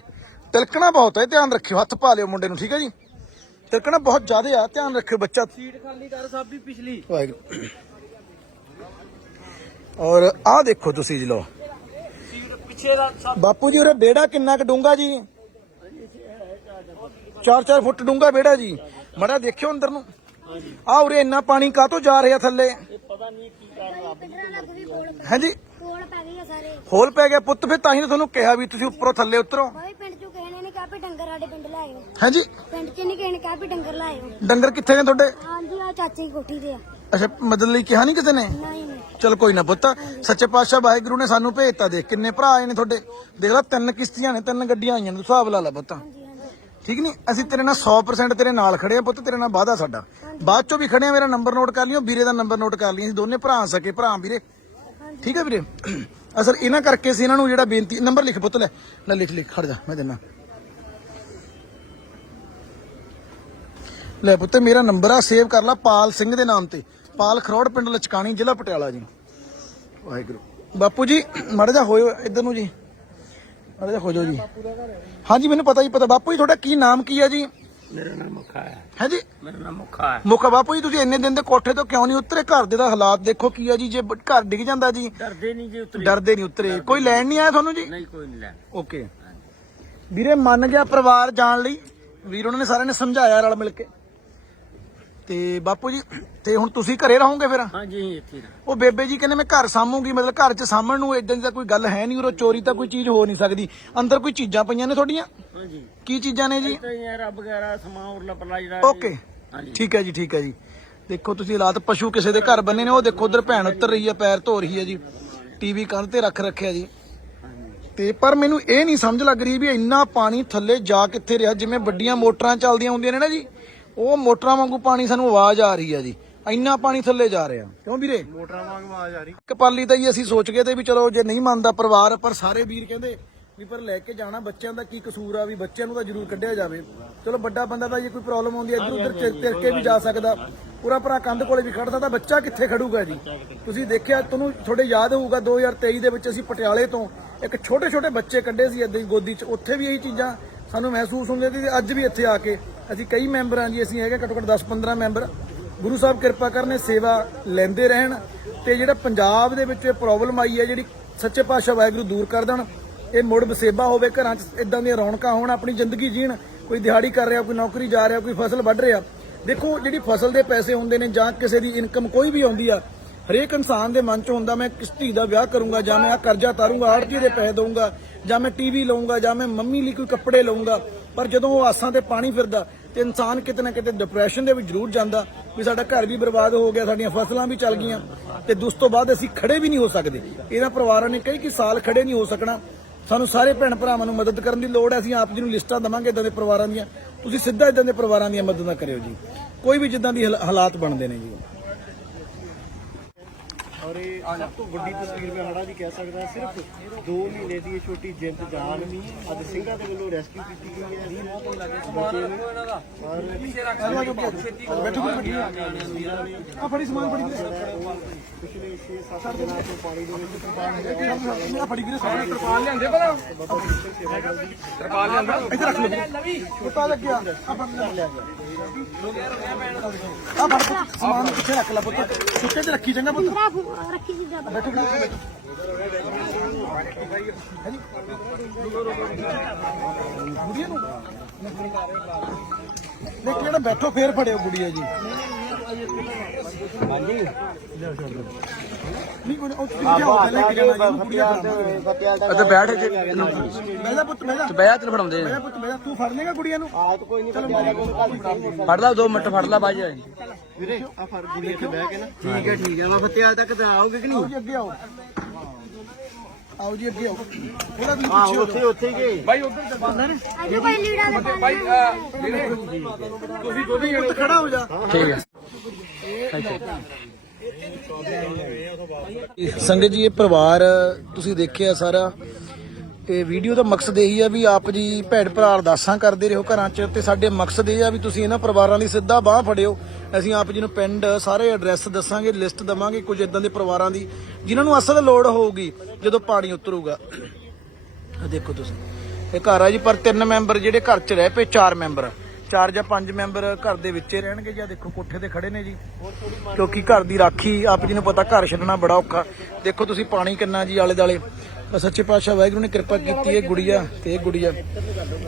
ਤਿਲਕਣਾ ਬਹੁਤ ਹੈ ਧਿਆਨ ਰੱਖਿਓ ਹੱਥ ਪਾ ਲਿਓ ਮੁੰਡੇ ਨੂੰ ਠੀਕ ਹੈ ਜੀ? ਤਿਲਕਣਾ ਬਹੁਤ ਜ਼ਿਆਦਾ ਆ ਧਿਆਨ ਰੱਖਿਓ ਬੱਚਾ। ਸੀਟ ਖਾਲੀ ਕਰ ਸਾਹਿਬ ਵੀ ਪਿਛਲੀ। ਵਾਹਿਗੁਰੂ। ਔਰ ਆਹ ਦੇਖੋ ਤੁਸੀਂ ਜੀ ਲੋ ਪਿੱਛੇ ਦਾ ਸਭ ਬਾਪੂ ਜੀ ਉਰੇ ਬੇੜਾ ਕਿੰਨਾ ਕੁ ਡੂੰਗਾ ਜੀ? 4-4 ਫੁੱਟ ਡੂੰਗਾ ਬੇੜਾ ਜੀ। ਮੜਾ ਦੇਖਿਓ ਅੰਦਰ ਨੂੰ। ਆ ਉਰੇ ਇੰਨਾ ਪਾਣੀ ਕਾਹਤੋਂ ਜਾ ਰਿਹਾ ਥੱਲੇ? ਹਾਂਜੀ ਕੋਲ ਪੈ ਗਈ ਆ ਸਾਰੇ। ਹੋਲ ਪੈ ਗਿਆ ਪੁੱਤ ਫਿਰ ਤਾਂ ਹੀ ਤਾਂ ਤੁਹਾਨੂੰ ਕਿਹਾ ਵੀ ਤੁਸੀਂ ਉੱਪਰੋਂ ਥੱਲੇ ਉਤਰੋ। ਕਿਹਾ ਵੀ ਡੰਗਰ ਸਾਡੇ ਪਿੰਡ ਲਾਇਓ ਹਾਂਜੀ। ਪਿੰਡ ਚ ਨਹੀਂ ਕਿਸੇ ਨੇ ਕਿਹਾ ਵੀ ਡੰਗਰ ਲਾਇਓ ਡੰਗਰ ਕਿੱਥੇ ਨੇ ਤੁਹਾਡੇ? ਹਾਂਜੀ ਆ ਚਾਚੇ ਦੀ ਕੋਠੀ ਤੇ ਆ। ਅੱਛਾ ਮਦਦ ਲਈ ਕਿਹਾ ਨਹੀਂ ਕਿਸੇ ਨੇ? ਨਹੀਂ ਨਹੀਂ। ਚਲ ਕੋਈ ਨਾ ਪੁੱਤ ਸੱਚੇ ਪਾਤਸ਼ਾਹ ਵਾਹਿਗੁਰੂ ਨੇ ਸਾਨੂੰ ਭੇਜਤਾ ਦੇਖ ਕਿੰਨੇ ਭਰਾ ਆਏ ਨੇ ਤੁਹਾਡੇ। ਦੇਖ ਲੈ ਤਿੰਨ ਕਿਸ਼ਤੀਆਂ ਨੇ ਤਿੰਨ ਗੱਡੀਆਂ ਆਈਆਂ ਨੇ ਤੂੰ ਹਿਸਾਬ ਲਾ ਲੈ ਪੁੱਤ। ਹਾਂਜੀ ਹਾਂਜੀ। ਠੀਕ ਨਹੀਂ ਅਸੀਂ ਤੇਰੇ ਨਾਲ 100% ਤੇਰੇ ਨਾਲ ਖੜੇ ਆ ਪੁੱਤ ਤੇਰੇ ਨਾਲ ਵਾਦਾ ਸਾਡਾ। ਬਾਅਦ ਚੋਂ ਵੀ ਖੜੇ ਆ ਮੇਰਾ ਨੰਬਰ ਨੋਟ ਕਰ ਲਿਓ ਵੀਰੇ ਦਾ ਨੰਬਰ ਨੋਟ ਕਰ ਲਈ ਅਸੀਂ ਦੋਨੇ ਭਰਾ ਸਕੇ ਭਰਾ ਵੀਰੇ। ਠੀਕ ਹੈ ਵੀਰੇ? ਅਸਰ ਇਹਨਾਂ ਕਰਕੇ ਸੀ ਇਹਨਾਂ ਨੂੰ ਜਿਹੜਾ ਬੇਨਤੀ ਨੰਬਰ ਲਿਖ ਪੁੱਤ ਲੈ। ਲੈ ਲਿਖ ਲਿਖ ਖੜ ਜਾ ਮੈਂ ਦੇਣਾ ਲੈ ਪੁੱਤ ਮੇਰਾ ਨੰਬਰ ਆ ਸੇਵ ਕਰ ਲਾ ਪਾਲ ਸਿੰਘ ਦੇ ਨਾਮ ਤੇ। ਪਾਲ ਖਰੋੜ ਪਿੰਡ ਲਚਕਾਣੀ ਜ਼ਿਲ੍ਹਾ ਪਟਿਆਲਾ ਜੀ। ਵਾਹਿਗੁਰੂ। ਬਾਪੂ ਜੀ ਮੜ ਜਾ ਹੋਇਓ ਇੱਧਰ ਨੂੰ ਜੀ। ਮੜ ਜਾ ਹੋ ਜਾਓ ਜੀ। ਹਾਂਜੀ ਮੈਨੂੰ ਪਤਾ ਜੀ ਪਤਾ। ਬਾਪੂ ਜੀ ਤੁਹਾਡਾ ਕੀ ਨਾਮ ਕੀ ਹੈ ਜੀ? ਮੇਰਾ ਨਾਮ ਮੁਖਾ ਹੈ। ਹੈ ਜੀ? ਮੇਰਾ ਨਾਮ ਮੁਖਾ ਹੈ। ਮੁੱਖਾ ਬਾਪੂ ਜੀ ਤੁਸੀਂ ਇੰਨੇ ਦਿਨ ਦੇ ਕੋਠੇ ਤੋਂ ਕਿਉਂ ਨਹੀਂ ਉਤਰੇ? ਘਰ ਦੇ ਦਾ ਹਾਲਾਤ ਦੇਖੋ ਕੀ ਆ ਜੀ ਜੇ ਘਰ ਡਿੱਗ ਜਾਂਦਾ ਜੀ। ਡਰਦੇ ਨਹੀਂ ਜੀ ਉਤਰੇ। ਡਰਦੇ ਨਹੀਂ ਉਤਰੇ। ਕੋਈ ਲੈਣ ਨਹੀਂ ਆਇਆ ਤੁਹਾਨੂੰ ਜੀ? ਨਹੀਂ ਕੋਈ ਨਹੀਂ ਲੈ ਓਕੇ। ਵੀਰੇ ਮੰਨ ਗਿਆ ਪਰਿਵਾਰ ਜਾਣ ਲਈ। ਵੀਰ ਉਹਨਾਂ ਨੇ ਸਾਰਿਆਂ ਨੇ ਸਮਝਾਇਆ ਰਲ ਮਿਲ ਕੇ। ਤੇ ਬਾਪੂ ਜੀ ਤੇ ਹੁਣ ਤੁਸੀਂ ਘਰੇ ਰਹੋਗੇ ਫਿਰ? ਹਾਂਜੀ ਇੱਥੇ ਹੀ ਉਹ ਬੇਬੇ ਜੀ ਕਹਿੰਦੇ ਮੈਂ ਘਰ ਸਾਂਭੂਗੀ ਮਤਲਬ ਘਰ 'ਚ ਸਾਂਭਣ ਨੂੰ ਇਦਾਂ ਦੀ ਤਾਂ ਕੋਈ ਗੱਲ ਹੈ ਨਹੀਂ ਉਰੋ ਚੋਰੀ ਤਾਂ ਕੋਈ ਚੀਜ਼ ਹੋ ਨਹੀਂ ਸਕਦੀ। ਅੰਦਰ ਕੋਈ ਚੀਜ਼ਾਂ ਪਈਆਂ ਨੇ ਤੁਹਾਡੀਆਂ। ਹਾਂਜੀ। ਕੀ ਚੀਜ਼ਾਂ ਨੇ ਜੀ? ਯਾਰ ਰੱਬ ਵਗੈਰਾ ਸਮਾਂ ਉਰਲਾ ਪਰਲਾ ਜਿਹੜਾ ਓਕੇ। ਹਾਂਜੀ। ਠੀਕ ਹੈ ਜੀ ਠੀਕ ਹੈ ਜੀ। ਦੇਖੋ ਤੁਸੀਂ ਹਾਲਾਤ ਪਸ਼ੂ ਕਿਸੇ ਦੇ ਘਰ ਬੰਨੇ ਨੇ ਉਹ ਦੇਖੋ ਉਧਰ ਭੈਣ ਉੱਤਰ ਰਹੀ ਹੈ ਪੈਰ ਧੋ ਰਹੀ ਹੈ ਜੀ। ਟੀਵੀ ਕੰਨ ਤੇ ਰੱਖ ਰੱਖਿਆ ਜੀ। ਤੇ ਪਰ ਮੈਨੂੰ ਇਹ ਨਹੀਂ ਸਮਝ ਲੱਗ ਰਹੀ ਵੀ ਇੰਨਾ ਪਾਣੀ ਥੱਲੇ ਜਾ ਕਿੱਥੇ ਰਿਹਾ ਜਿਵੇਂ ਵੱਡੀਆਂ ਮੋਟਰਾਂ ਚੱਲਦੀਆਂ ਹੁੰਦੀਆਂ ਨੇ ਨਾ ਜੀ। ਉਹ ਮੋਟਰਾਂ ਵਾਂਗੂ ਪਾਣੀ ਸਾਨੂੰ ਆਵਾਜ਼ ਆ ਰਹੀ ਹੈ ਜੀ। ਇੰਨਾ ਪਾਣੀ ਥੱਲੇ ਜਾ ਰਿਹਾ। ਕਿਉਂ ਵੀਰੇ? ਮੋਟਰਾਂ ਵਾਂਗ ਆਵਾਜ਼ ਆ ਰਹੀ। ਕਪਾਲੀ ਤਾਂ ਜੀ ਅਸੀਂ ਸੋਚ ਗਏ ਤੇ ਵੀ ਚਲੋ ਜੇ ਨਹੀਂ ਮੰਨਦਾ ਪਰਿਵਾਰ ਪਰ ਸਾਰੇ ਵੀਰ ਕਹਿੰਦੇ ਵੀ ਪਰ ਲੈ ਕੇ ਜਾਣਾ ਬੱਚਿਆਂ ਦਾ ਕੀ ਕਸੂਰ ਆ ਵੀ ਬੱਚਿਆਂ ਨੂੰ ਤਾਂ ਜ਼ਰੂਰ ਕੱਢਿਆ ਜਾਵੇ। ਚਲੋ ਵੱਡਾ ਬੰਦਾ ਤਾਂ ਜੇ ਕੋਈ ਪ੍ਰੋਬਲਮ ਆਉਂਦੀ ਹੈ ਇੱਧਰ ਉੱਧਰ ਚਿਰ ਚਿਰ ਕੇ ਵੀ ਜਾ ਸਕਦਾ। ਪੂਰਾ ਭਰਾ ਕੰਧ ਕੋਲੇ ਵੀ ਖੜਦਾ ਤਾਂ ਬੱਚਾ ਕਿੱਥੇ ਖੜੂਗਾ ਜੀ? ਤੁਸੀਂ ਦੇਖਿਆ ਤੁਹਾਨੂੰ ਤੁਹਾਡੇ ਯਾਦ ਹੋਊਗਾ 2023 ਦੇ ਵਿੱਚ ਅਸੀਂ ਪਟਿਆਲੇ ਤੋਂ ਇੱਕ ਛੋਟੇ ਛੋਟੇ ਬੱਚੇ ਕੱਢੇ ਸੀ ਹੀ ਗੋਦੀ 'ਚ। ਉੱਥੇ ਵੀ ਇਹੀ ਚੀਜ਼ਾਂ ਸਾਨੂੰ ਮਹਿਸੂਸ ਹੁੰਦੀਆਂ ਸੀ ਅੱਜ ਵੀ ਇੱਥੇ ਆ ਕੇ ਅਸੀਂ ਕਈ ਮੈਂਬਰ ਹਾਂ ਜੀ ਅਸੀਂ ਹੈਗੇ ਘੱਟੋ ਘੱਟ 10-15 ਮੈਂਬਰ। ਗੁਰੂ ਸਾਹਿਬ ਕਿਰਪਾ ਕਰਨੇ ਸੇਵਾ ਲੈਂਦੇ ਰਹਿਣ ਤੇ ਜਿਹੜਾ ਪੰਜਾਬ ਦੇ ਵਿੱਚ ਇਹ ਪ੍ਰੋਬਲਮ ਆਈ ਹੈ, ਜਿਹੜੀ ਸੱਚੇ ਪਾਤਸ਼ਾਹ ਵਾਹਿਗੁਰੂ ਦੂਰ ਕਰ ਦੇਣ, ਇਹ ਮੁੜ ਬਸੇਬਾ ਹੋਵੇ ਘਰਾਂ 'ਚ ਇਦਾਂ ਦੀਆਂ ਰੌਣਕਾਂ ਹੋਣ, ਆਪਣੀ ਜ਼ਿੰਦਗੀ ਜੀਣ, ਕੋਈ ਦਿਹਾੜੀ ਕਰ ਰਿਹਾ, ਕੋਈ ਨੌਕਰੀ ਜਾ ਰਿਹਾ, ਕੋਈ ਫਸਲ ਵੱਢ ਰਿਹਾ। ਦੇਖੋ, ਜਿਹੜੀ ਫਸਲ ਦੇ ਪੈਸੇ ਹੁੰਦੇ ਨੇ ਜਾਂ ਕਿਸੇ ਦੀ ਇਨਕਮ ਕੋਈ ਵੀ ਆਉਂਦੀ ਆ ਹਰੇਕ ਇਨਸਾਨ ਦੇ ਮਨ 'ਚ ਹੁੰਦਾ, ਮੈਂ ਕਿਸ ਧੀ ਦਾ ਵਿਆਹ ਕਰੂੰਗਾ, ਜਾਂ ਮੈਂ ਆ ਕਰਜ਼ਾ ਤਾਰੂੰਗਾ ਆੜਤੀ ਦੇ ਪੈਸੇ ਦਊਂਗਾ, ਜਾਂ ਮੈਂ ਟੀਵੀ ਲਊਂਗਾ, ਜਾਂ ਮੈਂ ਮੰਮੀ ਲਈ ਕੋਈ ਕੱਪੜੇ ਲਊਂਗਾ, ਪਰ ਜਦੋਂ ਉਹ ਆਸਾਂ ਤੇ ਪਾਣੀ ਫਿਰਦਾ, ਤੇ ਇਨਸਾਨ ਕਿਤੇ ਨਾ ਕਿਤੇ ਡਿਪਰੈਸ਼ਨ ਦੇ ਵਿੱਚ ਜ਼ਰੂਰ ਜਾਂਦਾ, ਵੀ ਸਾਡਾ ਘਰ ਵੀ ਬਰਬਾਦ ਹੋ ਗਿਆ, ਸਾਡੀਆਂ ਫਸਲਾਂ ਵੀ ਚੱਲ ਗਈਆਂ, ਤੇ ਉਸ ਤੋਂ ਬਾਅਦ ਅਸੀਂ ਖੜੇ ਵੀ ਨਹੀਂ ਹੋ ਸਕਦੇ। ਇਹਨਾਂ ਪਰਿਵਾਰਾਂ ਨੇ ਕਈ ਕਿ ਸਾਲ ਖੜੇ ਨਹੀਂ ਹੋ ਸਕਣਾ। ਸਾਨੂੰ ਸਾਰੇ ਭੈਣ ਭਰਾਵਾਂ ਨੂੰ ਮਦਦ ਕਰਨ ਦੀ ਲੋੜ ਹੈ, ਅਸੀਂ ਆਪ ਜੀ ਨੂੰ ਲਿਸਟਾਂ ਦਵਾਂਗੇ ਇਦਾਂ ਦੇ ਪਰਿਵਾਰਾਂ ਦੀਆਂ। ਤੁਸੀਂ ਸਿੱਧਾ ਇਦਾਂ ਦੇ ਪਰਿਵਾਰਾਂ ਦੀਆਂ ਮਦਦਾਂ ਕਰਿਓ ਜੀ। ਕੋਈ ਵੀ ਜਿੱਦਾਂ ਦੀ ਹਾਲਾਤ ਬਣਦੇ ਨੇ ਜੀ। ਔਰ ਇਹ ਸਭ ਤੋਂ ਵੱਡੀ ਤਸਵੀਰ ਮੈਂ ਹੜਾ ਦੀ ਕਹਿ ਸਕਦਾ ਸਿਰਫ 2 ਮਹੀਨੇ ਦੀ ਇਹ ਛੋਟੀ ਜਿੰਦ ਜਾਨ ਅੱਜ ਸਿੰਘਾਂ ਦੇ ਵੱਲੋਂ ਰੈਸਕਿਊ ਕੀਤੀ ਗਈ ਹੈ। ਬੱਚੇ ਨੂੰ ਔਰ ਬੈਠੋ ਆ ਫੜੀ ਸਮਾਨ ਫੜੀ ਪਿਛਲੇ 6-7 ਦਿਨਾਂ ਤੋਂ ਪਾਣੀ ਦੇ ਵਿੱਚ ਤਰਪਾਲ ਆ ਫੜੀ ਵੀਰੇ ਸਾਰੇ ਤਰਪਾਲ ਲਿਆਂਦੇ ਪਰ ਤਰਪਾਲ ਲਿਆਂਦਾ। ਇੱਥੇ ਰੱਖ ਲਓ। ਕੁੱਤਾ ਲੱਗਿਆ। ਲਿਆ। ਆ ਫੜ ਪੁੱਤ, ਸਮਾਨ ਪਿੱਛੇ ਰੱਖ ਲੈ ਪੁੱਤ। ਸੁੱਕੇ 'ਚ ਰੱਖੀ ਚੰਗਾ ਪੁੱਤ। ਰੱਖੀ ਬੈਠੋ ਬੈਠੋ ਗੁੜੀਆ ਨੂੰ। ਦੇਖ ਜਿਹੜਾ ਬੈਠੋ ਫੇਰ ਫੜਿਓ ਗੁੜੀਆ ਜੀ। ਹਾਂਜੀ ਨਹੀਂ ਕੋਈ ਉਹ ਤੁਸੀਂ ਲਿਆਓ ਲੈ ਕੇ ਜਾਣਾ ਜੀ ਗੁੜੀਆ ਅੱਛਾ ਬੈਠ ਕੇ। ਬਹਿ ਜਾ ਪੁੱਤ ਬਹਿ ਜਾ ਬਹਿ ਤੈਨੂੰ ਫੜਾਉਂਦੇ ਬਹਿ ਜਾ ਪੁੱਤ ਜਾ ਤੂੰ ਫੜ ਲੇਗਾ ਗੁੜੀਆ ਨੂੰ? ਆਤ ਕੋਈ ਨਹੀਂ ਬੰਦਾ ਫੜ ਲਾ 2 ਮਿੰਟ ਫੜ ਲਾ ਬਾਜ ਵੀਰੇ ਆ ਫੜ ਗੁੜੀਆ ਤੇ ਬਹਿ ਕੇ ਨਾ। ਠੀਕ ਹੈ ਠੀਕ ਹੈ। ਮੈਂ ਫਤਿਆਲ ਤੱਕ ਤਾਂ ਆਓਗੇ ਕਿ ਆਓ ਜੀ ਅੱਗੇ ਆਓ। ਆਓ ਜੀ ਅੱਗੇ ਆਓ। ਥੋੜਾ ਵੀ ਪਿੱਛੇ ਹੋ ਉੱਥੇ ਉੱਥੇ ਹੀ ਗਏ ਅਜੋ ਕੋਈ ਲੀੜਾ ਦਾ ਪਾਣੀ ਜਾਓ ਪੁੱਤ ਖੜਾ ਹੋ ਜਾ। ਠੀਕ ਹੈ। ਸੰਗਤ ਜੀ ਇਹ ਪਰਿਵਾਰ ਤੁਸੀਂ ਦੇਖਿਆ ਸਾਰਾ। ਤੇ ਵੀਡੀਓ ਦਾ ਮਕਸਦ ਇਹੀ ਆ ਵੀ ਆਪ ਜੀ ਭੈਣ ਭਰਾ ਅਰਦਾਸਾਂ ਕਰਦੇ ਰਹੋ ਘਰਾਂ 'ਚ ਤੇ ਸਾਡੇ ਮਕਸਦ ਇਹ ਆ ਵੀ ਤੁਸੀਂ ਇਹਨਾਂ ਪਰਿਵਾਰਾਂ ਦੀ ਸਿੱਧਾ ਬਾਹ ਫੜਿਓ। ਅਸੀਂ ਆਪ ਜੀ ਨੂੰ ਪਿੰਡ ਸਾਰੇ ਐਡਰੈਸ ਦੱਸਾਂਗੇ, ਲਿਸਟ ਦਵਾਂਗੇ ਕੁਝ ਇਦਾਂ ਦੇ ਪਰਿਵਾਰਾਂ ਦੀ, ਜਿਨ੍ਹਾਂ ਨੂੰ ਅਸਲ ਲੋੜ ਹੋਊਗੀ ਜਦੋਂ ਪਾਣੀ ਉਤਰੂਗਾ। ਦੇਖੋ ਤੁਸੀਂ। ਇਹ ਘਰ ਆ ਜੀ, ਪਰ ਤਿੰਨ ਮੈਂਬਰ ਜਿਹੜੇ ਘਰ 'ਚ ਰਹਿ ਪਏ, ਚਾਰ ਮੈਂਬਰ। ਚਾਰ ਜਾਂ ਪੰਜ ਮੈਂਬਰ ਘਰ ਦੇ ਵਿੱਚ ਹੀ ਰਹਿਣਗੇ ਜਾਂ। ਦੇਖੋ, ਕੋਠੇ ਤੇ ਖੜੇ ਨੇ ਜੀ। ਕਿਉਂਕਿ ਘਰ ਦੀ ਰਾਖੀ ਆਪ ਜੀ ਨੂੰ ਪਤਾ, ਘਰ ਛੱਡਣਾ ਬੜਾ ਔਖਾ। ਦੇਖੋ ਤੁਸੀਂ ਪਾਣੀ ਕਿੰਨਾ ਜੀ ਆਲੇ ਦਾਲੇ ਸੱਚੇ ਪਾਤਸ਼ਾਹ ਵਾਹਿਗੁਰੂ ਨੇ ਕਿਰਪਾ ਕੀਤੀ ਹੈ ਗੁੜੀਆ ਤੇ ਇਹ ਗੁੜੀਆ।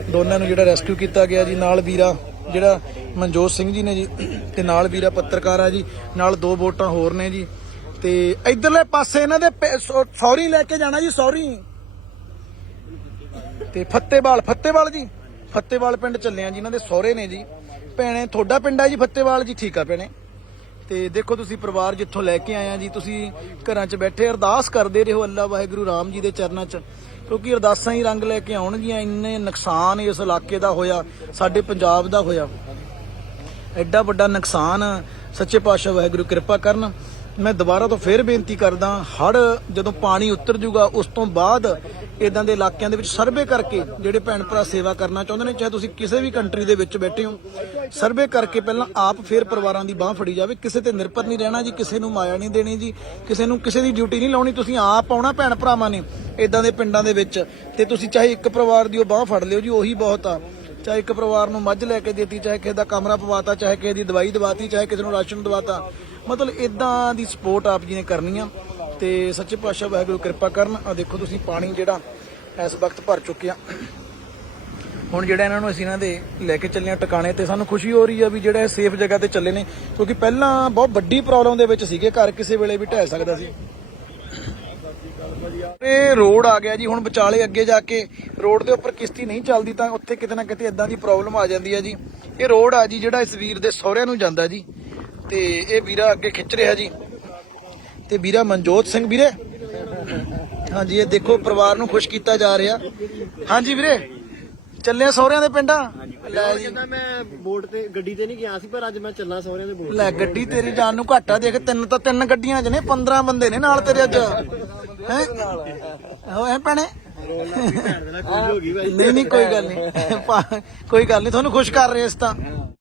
ਦੋਨਾਂ ਨੂੰ ਜਿਹੜਾ ਰੈਸਕਿਊ ਕੀਤਾ ਗਿਆ ਜੀ, ਨਾਲ ਵੀਰਾ, ਜਿਹੜਾ ਮਨਜੋਤ ਸਿੰਘ ਜੀ ਨੇ ਜੀ, ਤੇ ਨਾਲ ਵੀਰਾ ਪੱਤਰਕਾਰ ਆ ਜੀ, ਨਾਲ ਦੋ ਵੋਟਾਂ ਹੋਰ ਨੇ ਜੀ। ਤੇ ਇਧਰਲੇ ਪਾਸੇ ਇਹਨਾਂ ਦੇ ਸੌਰੀ ਲੈ ਕੇ ਜਾਣਾ ਜੀ, ਸੌਰੀ। ਤੇ ਫੱਤੇਵਾਲ ਫੱਤੇਵਾਲ ਜੀ, ਫੱਤੇਵਾਲ ਪਿੰਡ ਚੱਲੇ ਆ ਜੀ, ਇਹਨਾਂ ਦੇ ਸਹੁਰੇ ਨੇ ਜੀ। ਭੈਣੇ, ਤੁਹਾਡਾ ਪਿੰਡ ਆ ਜੀ, ਫੱਤੇਵਾਲ ਜੀ, ਠੀਕ ਆ ਭੈਣੇ। ਤੇ ਦੇਖੋ ਤੁਸੀਂ ਪਰਿਵਾਰ ਜਿੱਥੋਂ ਲੈ ਕੇ ਆਏ ਆ ਜੀ, ਤੁਸੀਂ ਘਰਾਂ 'ਚ ਬੈਠੇ, ਅਰਦਾਸ ਕਰਦੇ ਰਹੋ ਅੱਲਾ ਵਾਹਿਗੁਰੂ ਰਾਮ ਜੀ ਦੇ ਚਰਨਾਂ 'ਚ। ਕਿਉਂਕਿ ਅਰਦਾਸਾਂ ਹੀ ਰੰਗ ਲੈ ਕੇ ਆਉਣਗੀਆਂ, ਇੰਨੇ ਨੁਕਸਾਨ ਇਸ ਇਲਾਕੇ ਦਾ ਹੋਇਆ, ਸਾਡੇ ਪੰਜਾਬ ਦਾ ਹੋਇਆ। ਐਡਾ ਵੱਡਾ ਨੁਕਸਾਨ ਸੱਚੇ ਪਾਤਸ਼ਾਹ ਵਾਹਿਗੁਰੂ ਕਿਰਪਾ ਕਰਨ। ਮੈਂ ਦੁਬਾਰਾ ਤੋਂ ਫੇਰ ਬੇਨਤੀ ਕਰਦਾ ਹੜ ਜਦੋਂ ਪਾਣੀ ਉਤਰ ਜੂਗਾ, ਉਸ ਤੋਂ ਬਾਅਦ ਇਦਾਂ ਦੇ ਇਲਾਕਿਆਂ ਦੇ ਵਿੱਚ ਸਰਵੇ ਕਰਕੇ ਜਿਹੜੇ ਭੈਣ ਭਰਾ ਸੇਵਾ ਕਰਨਾ ਚਾਹੁੰਦੇ ਨੇ, ਚਾਹੇ ਤੁਸੀਂ ਕਿਸੇ ਵੀ ਕੰਟਰੀ ਦੇ ਵਿੱਚ ਬੈਠੇ ਹੋ, ਸਰਵੇ ਕਰਕੇ ਪਹਿਲਾਂ ਆਪ ਫੇਰ ਪਰਿਵਾਰਾਂ ਦੀ ਬਾਹ ਫੜੀ ਜਾਵੇ। ਕਿਸੇ ਤੇ ਨਿਰਭਰ ਨਹੀਂ ਰਹਿਣਾ ਜੀ, ਕਿਸੇ ਨੂੰ ਮਾਇਆ ਨਹੀਂ ਦੇਣੀ ਜੀ, ਕਿਸੇ ਨੂੰ ਕਿਸੇ ਦੀ ਡਿਊਟੀ ਨਹੀਂ ਲਾਉਣੀ, ਤੁਸੀਂ ਆਪ ਆਉਣਾ ਭੈਣ ਭਰਾਵਾਂ ਨੇ ਇਦਾਂ ਦੇ ਪਿੰਡਾਂ ਦੇ ਵਿੱਚ। ਤੇ ਤੁਸੀਂ ਚਾਹੇ ਇੱਕ ਪਰਿਵਾਰ ਦੀ ਉਹ ਬਾਹ ਫੜ ਲਿਓ ਜੀ, ਉਹੀ ਬਹੁਤ ਆ। ਚਾਹੇ ਇੱਕ ਪਰਿਵਾਰ ਨੂੰ ਮੱਝ ਲੈ ਕੇ ਦਿੱਤੀ, ਚਾਹੇ ਕਿਸੇ ਦਾ ਕਮਰਾ ਪਵਾਤਾ, ਚਾਹੇ ਕਿਸੇ ਦੀ ਦਵਾਈ ਦਵਾਤੀ, ਚਾਹੇ ਕਿਸੇ ਨੂੰ ਰਾਸ਼ਨ ਦਵਾਤਾ। ਮਤਲਬ ਇਦਾਂ ਦੀ ਸਪੋਰਟ ਆਪ ਜੀ ਨੇ ਕਰਨੀ ਆ। ਤੇ ਸੱਚੇ ਪਾਤਸ਼ਾਹ ਵਾਹਿਗੁਰੂ ਕਿਰਪਾ ਕਰਨ। ਆ ਦੇਖੋ ਤੁਸੀਂ ਪਾਣੀ ਜਿਹੜਾ ਇਸ ਵਕਤ ਭਰ ਚੁੱਕਿਆ ਹੁਣ ਜਿਹੜਾ ਇਹਨਾਂ ਨੂੰ ਅਸੀਂ ਇਹਨਾਂ ਦੇ ਲੈ ਕੇ ਚੱਲੇ ਆ ਟਿਕਾਣੇ ਤੇ, ਸਾਨੂੰ ਖੁਸ਼ੀ ਹੋ ਰਹੀ ਆ ਵੀ ਜਿਹੜਾ ਸੇਫ ਜਗ੍ਹਾ ਤੇ ਚੱਲੇ ਨੇ। ਕਿਉਂਕਿ ਪਹਿਲਾਂ ਬਹੁਤ ਵੱਡੀ ਪ੍ਰੋਬਲਮ ਦੇ ਵਿੱਚ ਸੀਗੇ, ਘਰ ਕਿਸੇ ਵੇਲੇ ਵੀ ਢਹਿ ਸਕਦਾ ਸੀ। ਇਹ ਰੋਡ ਆ ਗਿਆ ਜੀ, ਹੁਣ ਵਿਚਾਲੇ ਅੱਗੇ ਜਾ ਕੇ ਰੋਡ ਦੇ ਉੱਪਰ ਕਿਸ਼ਤੀ ਨਹੀਂ ਚੱਲਦੀ ਤਾਂ ਉੱਥੇ ਕਿਤੇ ਨਾ ਕਿਤੇ ਇਦਾਂ ਦੀ ਪ੍ਰੋਬਲਮ ਆ ਜਾਂਦੀ ਹੈ ਜੀ। ਇਹ ਰੋਡ ਆ ਜੀ, ਜਿਹੜਾ ਇਸ ਵੀਰ ਦੇ ਸਹੁਰਿਆਂ ਨੂੰ ਜਾਂਦਾ ਜੀ। ਤੇ ਇਹ ਵੀਰਾ ਅੱਗੇ ਖਿੱਚ ਰਿਹਾ ਜੀ। ਤੇ ਵੀਰਾ ਮਨਜੋਤ ਸਿੰਘ ਵੀਰੇ? ਹਾਂਜੀ, ਇਹ ਦੇਖੋ, ਪਰਿਵਾਰ ਨੂੰ ਖੁਸ਼ ਕੀਤਾ ਜਾ ਰਿਹਾ। ਹਾਂਜੀ ਵੀਰੇ? ਚੱਲੇ ਆ ਸਹੁਰਿਆਂ ਦੇ ਪਿੰਡਾਂ? ਲੈ ਜੀ। ਕਹਿੰਦਾ ਮੈਂ ਬੋਟ ਤੇ ਗੱਡੀ ਤੇ ਨਹੀਂ ਗਿਆ ਸੀ ਪਰ ਅੱਜ ਮੈਂ ਚੱਲਾਂ ਸਹੁਰਿਆਂ ਦੇ ਬੋਟ ਲੈ ਗੱਡੀ ਤੇਰੀ ਜਾਨ ਨੂੰ ਘਾਟਾ ਦੇਖ ਤਿੰਨ ਤਾਂ ਤਿੰਨ ਗੱਡੀਆਂ ਚ ਨੇ 15 ਬੰਦੇ ਨੇ ਨਾਲ ਤੇਰੇ ਅੱਜ। ਹੈ? ਹੋਏ ਭੈਣੇ? ਖੁਸ਼ ਹੋ ਗਈ ਨਹੀਂ ਨਹੀਂ ਕੋਈ ਗੱਲ ਨਹੀਂ। ਕੋਈ ਗੱਲ ਨਹੀਂ ਤੁਹਾਨੂੰ ਖੁਸ਼ ਕਰ ਰਹੇ ਇਸ ਤਾਂ।